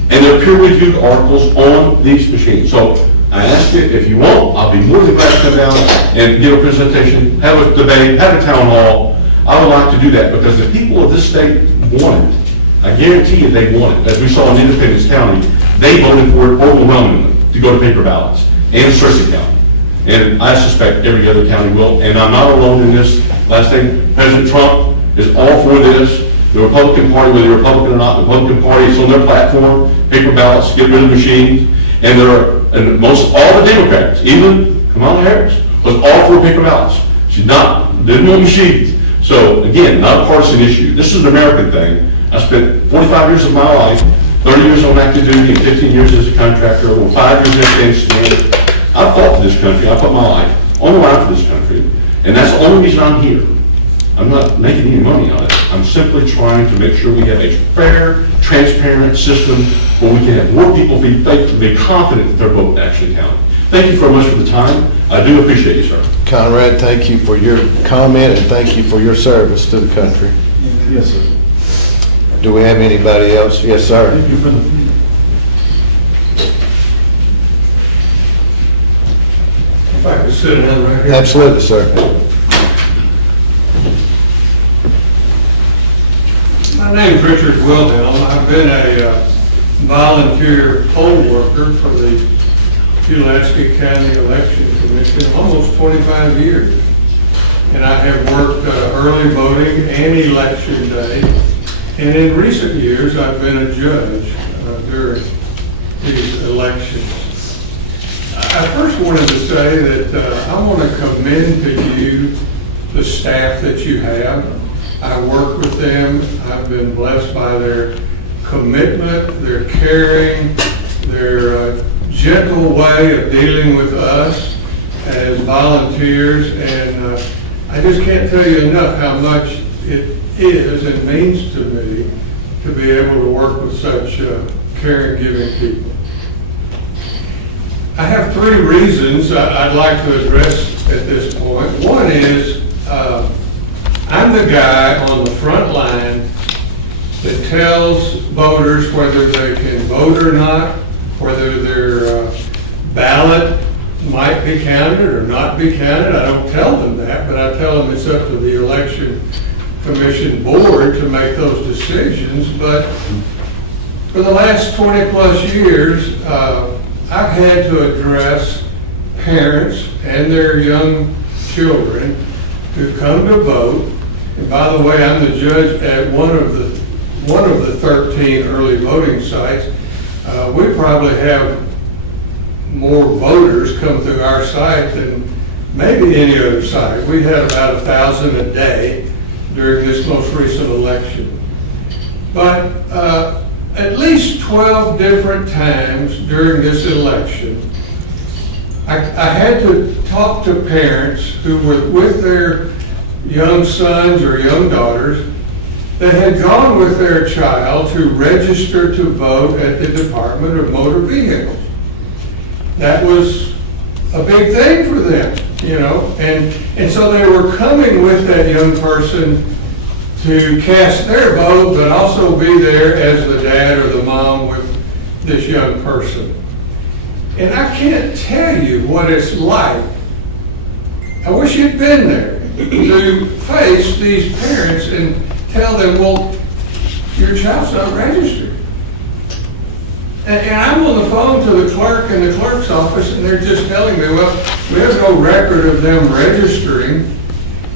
and their peer-reviewed articles on these machines. So I ask you, if you want, I'll be more than glad to come down and give a presentation, have a debate, have a town hall. I would like to do that because the people of this state want it. I guarantee you they want it. As we saw in Independence County, they voted for it overwhelmingly to go to paper ballots, and Searcy County. And I suspect every other county will. And I'm not alone in this. Last thing, President Trump is all for this. The Republican Party, whether you're Republican or not, the Republican Party is on their platform, paper ballots, get rid of machines. And most all the Democrats, even Kamala Harris, was all for paper ballots. She's not, there's no machines. So again, not a partisan issue. This is an American thing. I spent 45 years of my life, 30 years on active duty and 15 years as a contractor, over 5 years in Afghanistan. I fought for this country. I put my life on the line for this country. And that's the only reason I'm here. I'm not making any money on it. I'm simply trying to make sure we have a fair, transparent system where we can have more people be confident that their vote actually counts. Thank you very much for the time. I do appreciate you, sir. Conrad, thank you for your comment and thank you for your service to the country. Yes, sir. Do we have anybody else? Yes, sir. Thank you for the, If I could sit down right here. Absolutely, sir. My name's Richard Wilhelm. I've been a volunteer poll worker for the Pulaski County Election Commission almost 25 years. And I have worked early voting and election day. And in recent years, I've been a judge during these elections. I first wanted to say that I want to commend to you the staff that you have. I work with them. I've been blessed by their commitment, their caring, their gentle way of dealing with us as volunteers. And I just can't tell you enough how much it is and means to me to be able to work with such caring, giving people. I have three reasons I'd like to address at this point. One is I'm the guy on the front line that tells voters whether they can vote or not, whether their ballot might be counted or not be counted. I don't tell them that, but I tell them it's up to the Election Commission board to make those decisions. But for the last 20 plus years, I've had to address parents and their young children who come to vote. And by the way, I'm the judge at one of the 13 early voting sites. We probably have more voters come through our site than maybe any other site. We had about 1,000 a day during this most recent election. But at least 12 different times during this election, I had to talk to parents who were with their young sons or young daughters that had gone with their child to register to vote at the Department of Motor Vehicles. That was a big thing for them, you know, and so they were coming with that young person to cast their vote, but also be there as the dad or the mom with this young person. And I can't tell you what it's like. I wish you'd been there to face these parents and tell them, well, your child's not registered. And I'm on the phone to the clerk in the clerk's office, and they're just telling me, well, we have no record of them registering.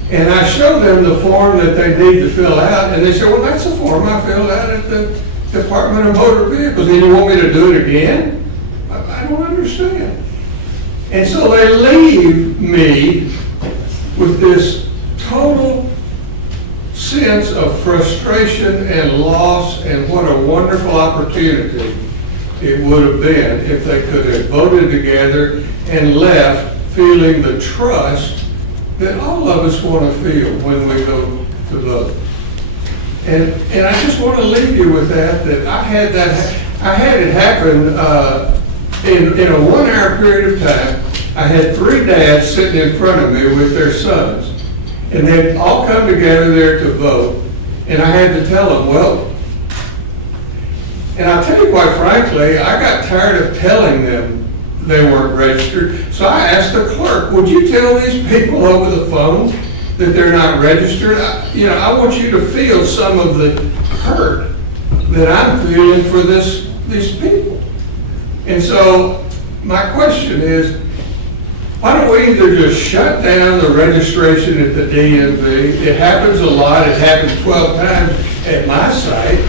And I show them the form that they need to fill out, and they say, well, that's the form I filled out at the Department of Motor Vehicles, and you want me to do it again? I don't understand. And so they leave me with this total sense of frustration and loss, and what a wonderful opportunity it would have been if they could have voted together and left feeling the trust that all of us want to feel when we go to vote. And I just want to leave you with that I had it happen in a 1 hour period of time. I had 3 dads sitting in front of me with their sons, and they'd all come together there to vote, and I had to tell them, well, and I'll tell you quite frankly, I got tired of telling them they weren't registered, so I asked the clerk, would you tell these people over the phone that they're not registered? I want you to feel some of the hurt that I'm feeling for these people. And so my question is, why don't we either just shut down the registration at the DMV? It happens a lot. It happened 12 times at my site.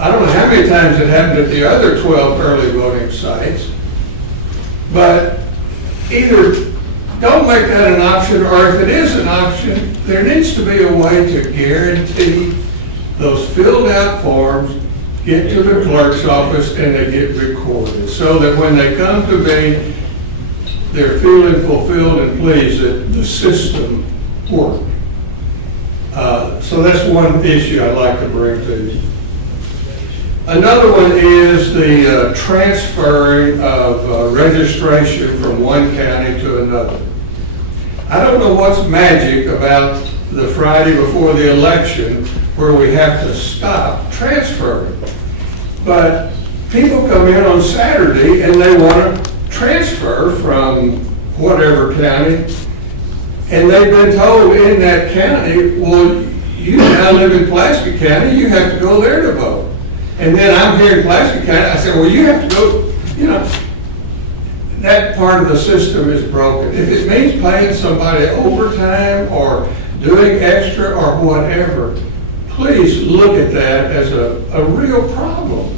I don't know how many times it happened at the other 12 early voting sites. But either don't make that an option, or if it is an option, there needs to be a way to guarantee those filled out forms get to the clerk's office and they get recorded, so that when they come to me, they're feeling fulfilled and pleased that the system worked. So that's one issue I'd like to bring to you. Another one is the transferring of registration from one county to another. I don't know what's magic about the Friday before the election where we have to stop transferring. But people come in on Saturday and they want to transfer from whatever county, and they've been told in that county, well, you now live in Pulaski County, you have to go there to vote. And then I'm here in Pulaski County, I said, well, you have to go, that part of the system is broken. If it means paying somebody overtime or doing extra or whatever, please look at that as a real problem.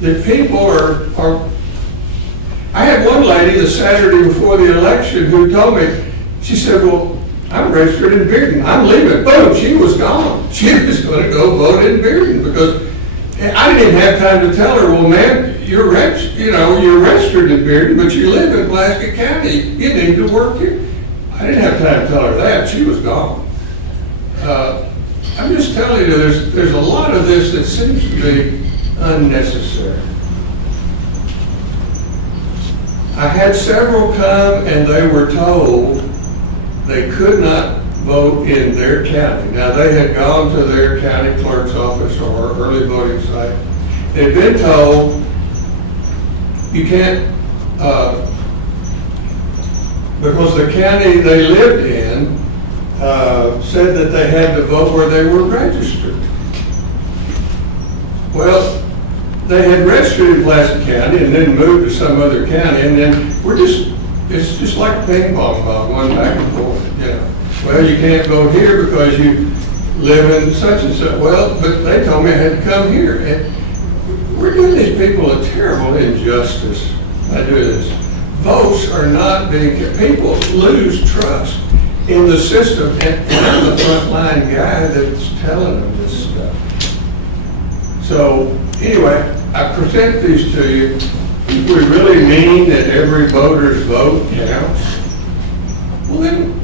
That people are I had one lady the Saturday before the election who told me, she said, well, I'm registered in Bearden. I'm leaving. Boom, she was gone. She was going to go vote in Bearden because I didn't even have time to tell her, well, ma'am, you're registered in Bearden, but you live in Pulaski County. You need to work here. I didn't have time to tell her that. She was gone. I'm just telling you, there's a lot of this that seems to be unnecessary. I had several come and they were told they could not vote in their county. Now, they had gone to their county clerk's office or early voting site. They'd been told you can't, because the county they lived in said that they had to vote where they were registered. Well, they had registered in Pulaski County and then moved to some other county, and then it's just like a ping pong ball going back and forth, Well, you can't vote here because you live in such and such. Well, but they told me I had to come here. And we're doing these people a terrible injustice by doing this. Votes are not being, people lose trust in the system, and I'm the frontline guy that's telling them this stuff. So, anyway, I present these to you. If we really mean that every voter's vote counts, well then,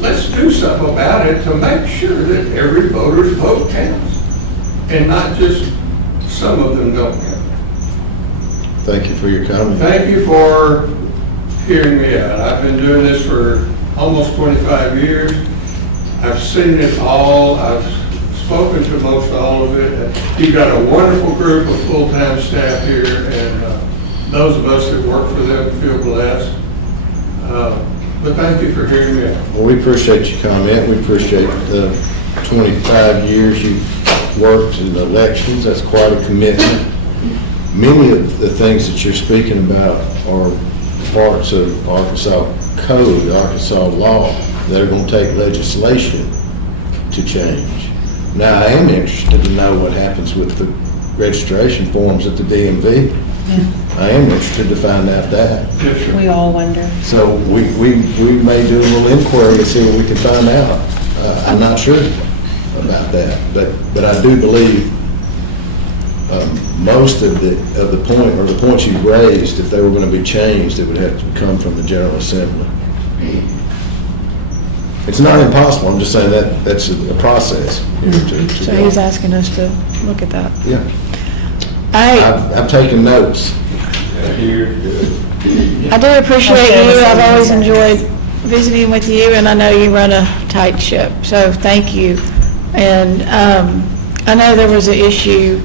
let's do something about it to make sure that every voter's vote counts, and not just some of them don't count. Thank you for your comment. Thank you for hearing me out. I've been doing this for almost 25 years. I've seen it all. I've spoken to most all of it. You've got a wonderful group of full-time staff here, and those of us that work for them feel blessed. But thank you for hearing me out. Well, we appreciate your comment. We appreciate the 25 years you've worked in elections. That's quite a commitment. Many of the things that you're speaking about are parts of Arkansas code, Arkansas law, that are going to take legislation to change. Now, I am interested to know what happens with the registration forms at the DMV. I am interested to find out that. We all wonder. So we may do a little inquiry to see what we can find out. I'm not sure about that, but I do believe most of the point, or the points you raised, if they were going to be changed, it would have to come from the General Assembly. It's not impossible. I'm just saying that's a process. So he's asking us to look at that. Yeah. I've taken notes. I do appreciate you. I've always enjoyed visiting with you, and I know you run a tight ship, so thank you. And I know there was an issue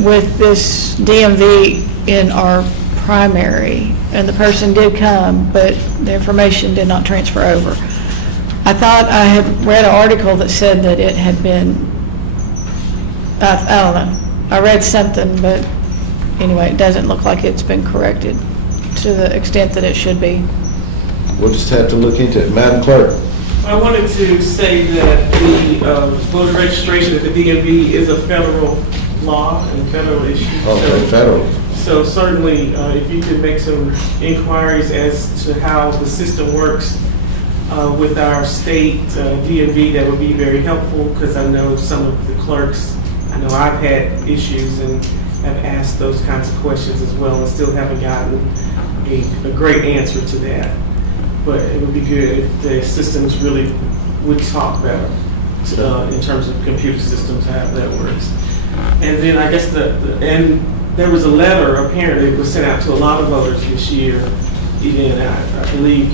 with this DMV in our primary, and the person did come, but the information did not transfer over. I thought I had read an article that said that it had been, I don't know, I read something, but anyway, it doesn't look like it's been corrected to the extent that it should be. We'll just have to look into it. Madam Clerk. I wanted to say that the voter registration at the DMV is a federal law and federal issue. Okay, federal. So certainly, if you could make some inquiries as to how the system works with our state DMV, that would be very helpful, because I know some of the clerks, I know I've had issues and have asked those kinds of questions as well, and still haven't gotten a great answer to that. But it would be good if the systems really would talk better in terms of computer systems, how that works. And then I guess and there was a letter, apparently, it was sent out to a lot of voters this year. Even I believe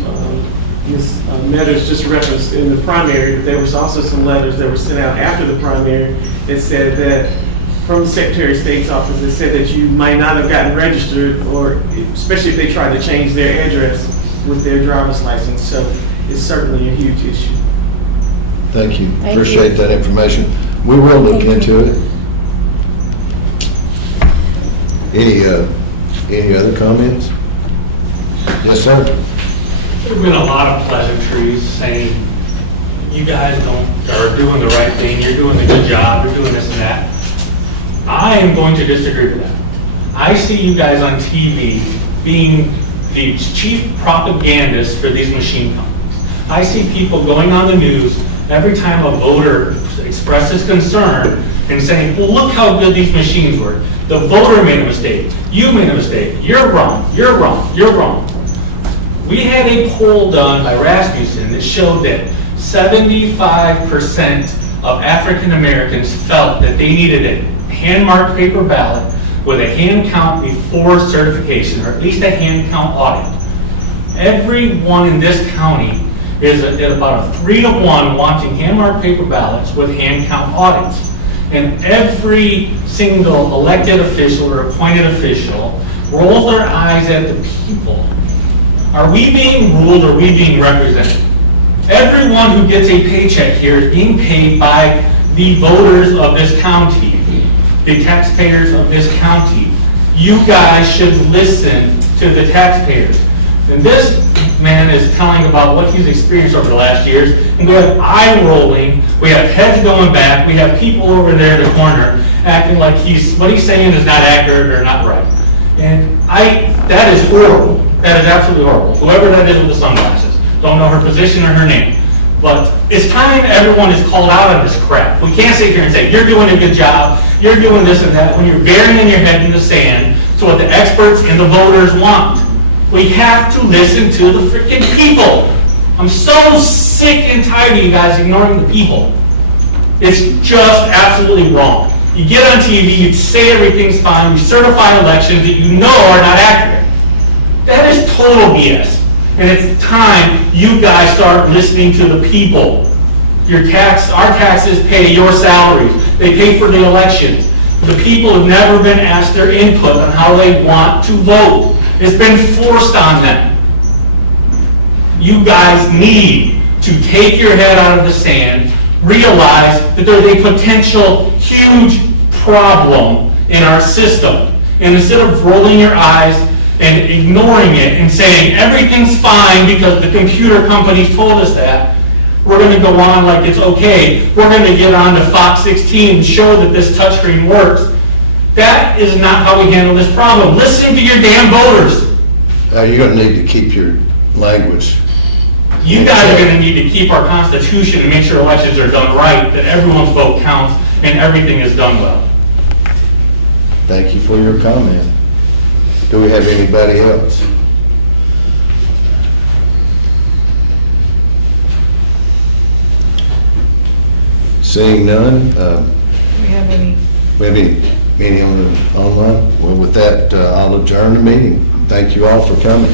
Ms. Meadows just referenced in the primary, but there was also some letters that were sent out after the primary that said that, from the Secretary of State's office, that said that you might not have gotten registered, or especially if they tried to change their address with their driver's license. So it's certainly a huge issue. Thank you. Thank Appreciate you. that information. We will look into it. Any other comments? Yes, sir. There've been a lot of pleasantries saying, you guys are doing the right thing, you're doing the good job, you're doing this and that. I am going to disagree with that. I see you guys on TV being the chief propagandists for these machine companies. I see people going on the news every time a voter expresses concern and saying, well, look how good these machines work. The voter made a mistake. You made a mistake. You're wrong. You're wrong. You're wrong. We had a poll done by Rasmussen that showed that 75% of African Americans felt that they needed a hand-marked paper ballot with a hand count before certification, or at least a hand count audit. Everyone in this county is at about a 3-to-1 wanting hand-marked paper ballots with hand count audits. And every single elected official or appointed official rolls their eyes at the people. Are we being ruled, or are we being represented? Everyone who gets a paycheck here is being paid by the voters of this county, the taxpayers of this county. You guys should listen to the taxpayers. And this man is telling about what he's experienced over the last years, and we have eye rolling, we have heads going back, we have people over there in the corner acting like what he's saying is not accurate or not right. And that is horrible. That is absolutely horrible. Whoever that is with the sunglasses. Don't know her position or her name. But it's time everyone is called out on this crap. We can't sit here and say, you're doing a good job, you're doing this and that, when you're burying your head in the sand to what the experts and the voters want. We have to listen to the freaking people. I'm so sick and tired of you guys ignoring the people. It's just absolutely wrong. You get on TV, you say everything's fine, you certify elections that you know are not accurate. That is total BS. And it's time you guys start listening to the people. Our taxes pay your salaries. They pay for the elections. The people have never been asked their input on how they want to vote. It's been forced on them. You guys need to take your head out of the sand, realize that there's a potential huge problem in our system. And instead of rolling your eyes and ignoring it and saying everything's fine because the computer companies told us that, we're going to go on like it's okay. We're going to get on to Fox 16 and show that this touchscreen works. That is not how we handle this problem. Listen to your damn voters. You're going to need to keep your language. You guys are going to need to keep our Constitution and make sure elections are done right, that everyone's vote counts, and everything is done well. Thank you for your comment. Do we have anybody else? Seeing none, Do we have any? we have any on the online? Well, with that, I'll adjourn the meeting. Thank you all for coming.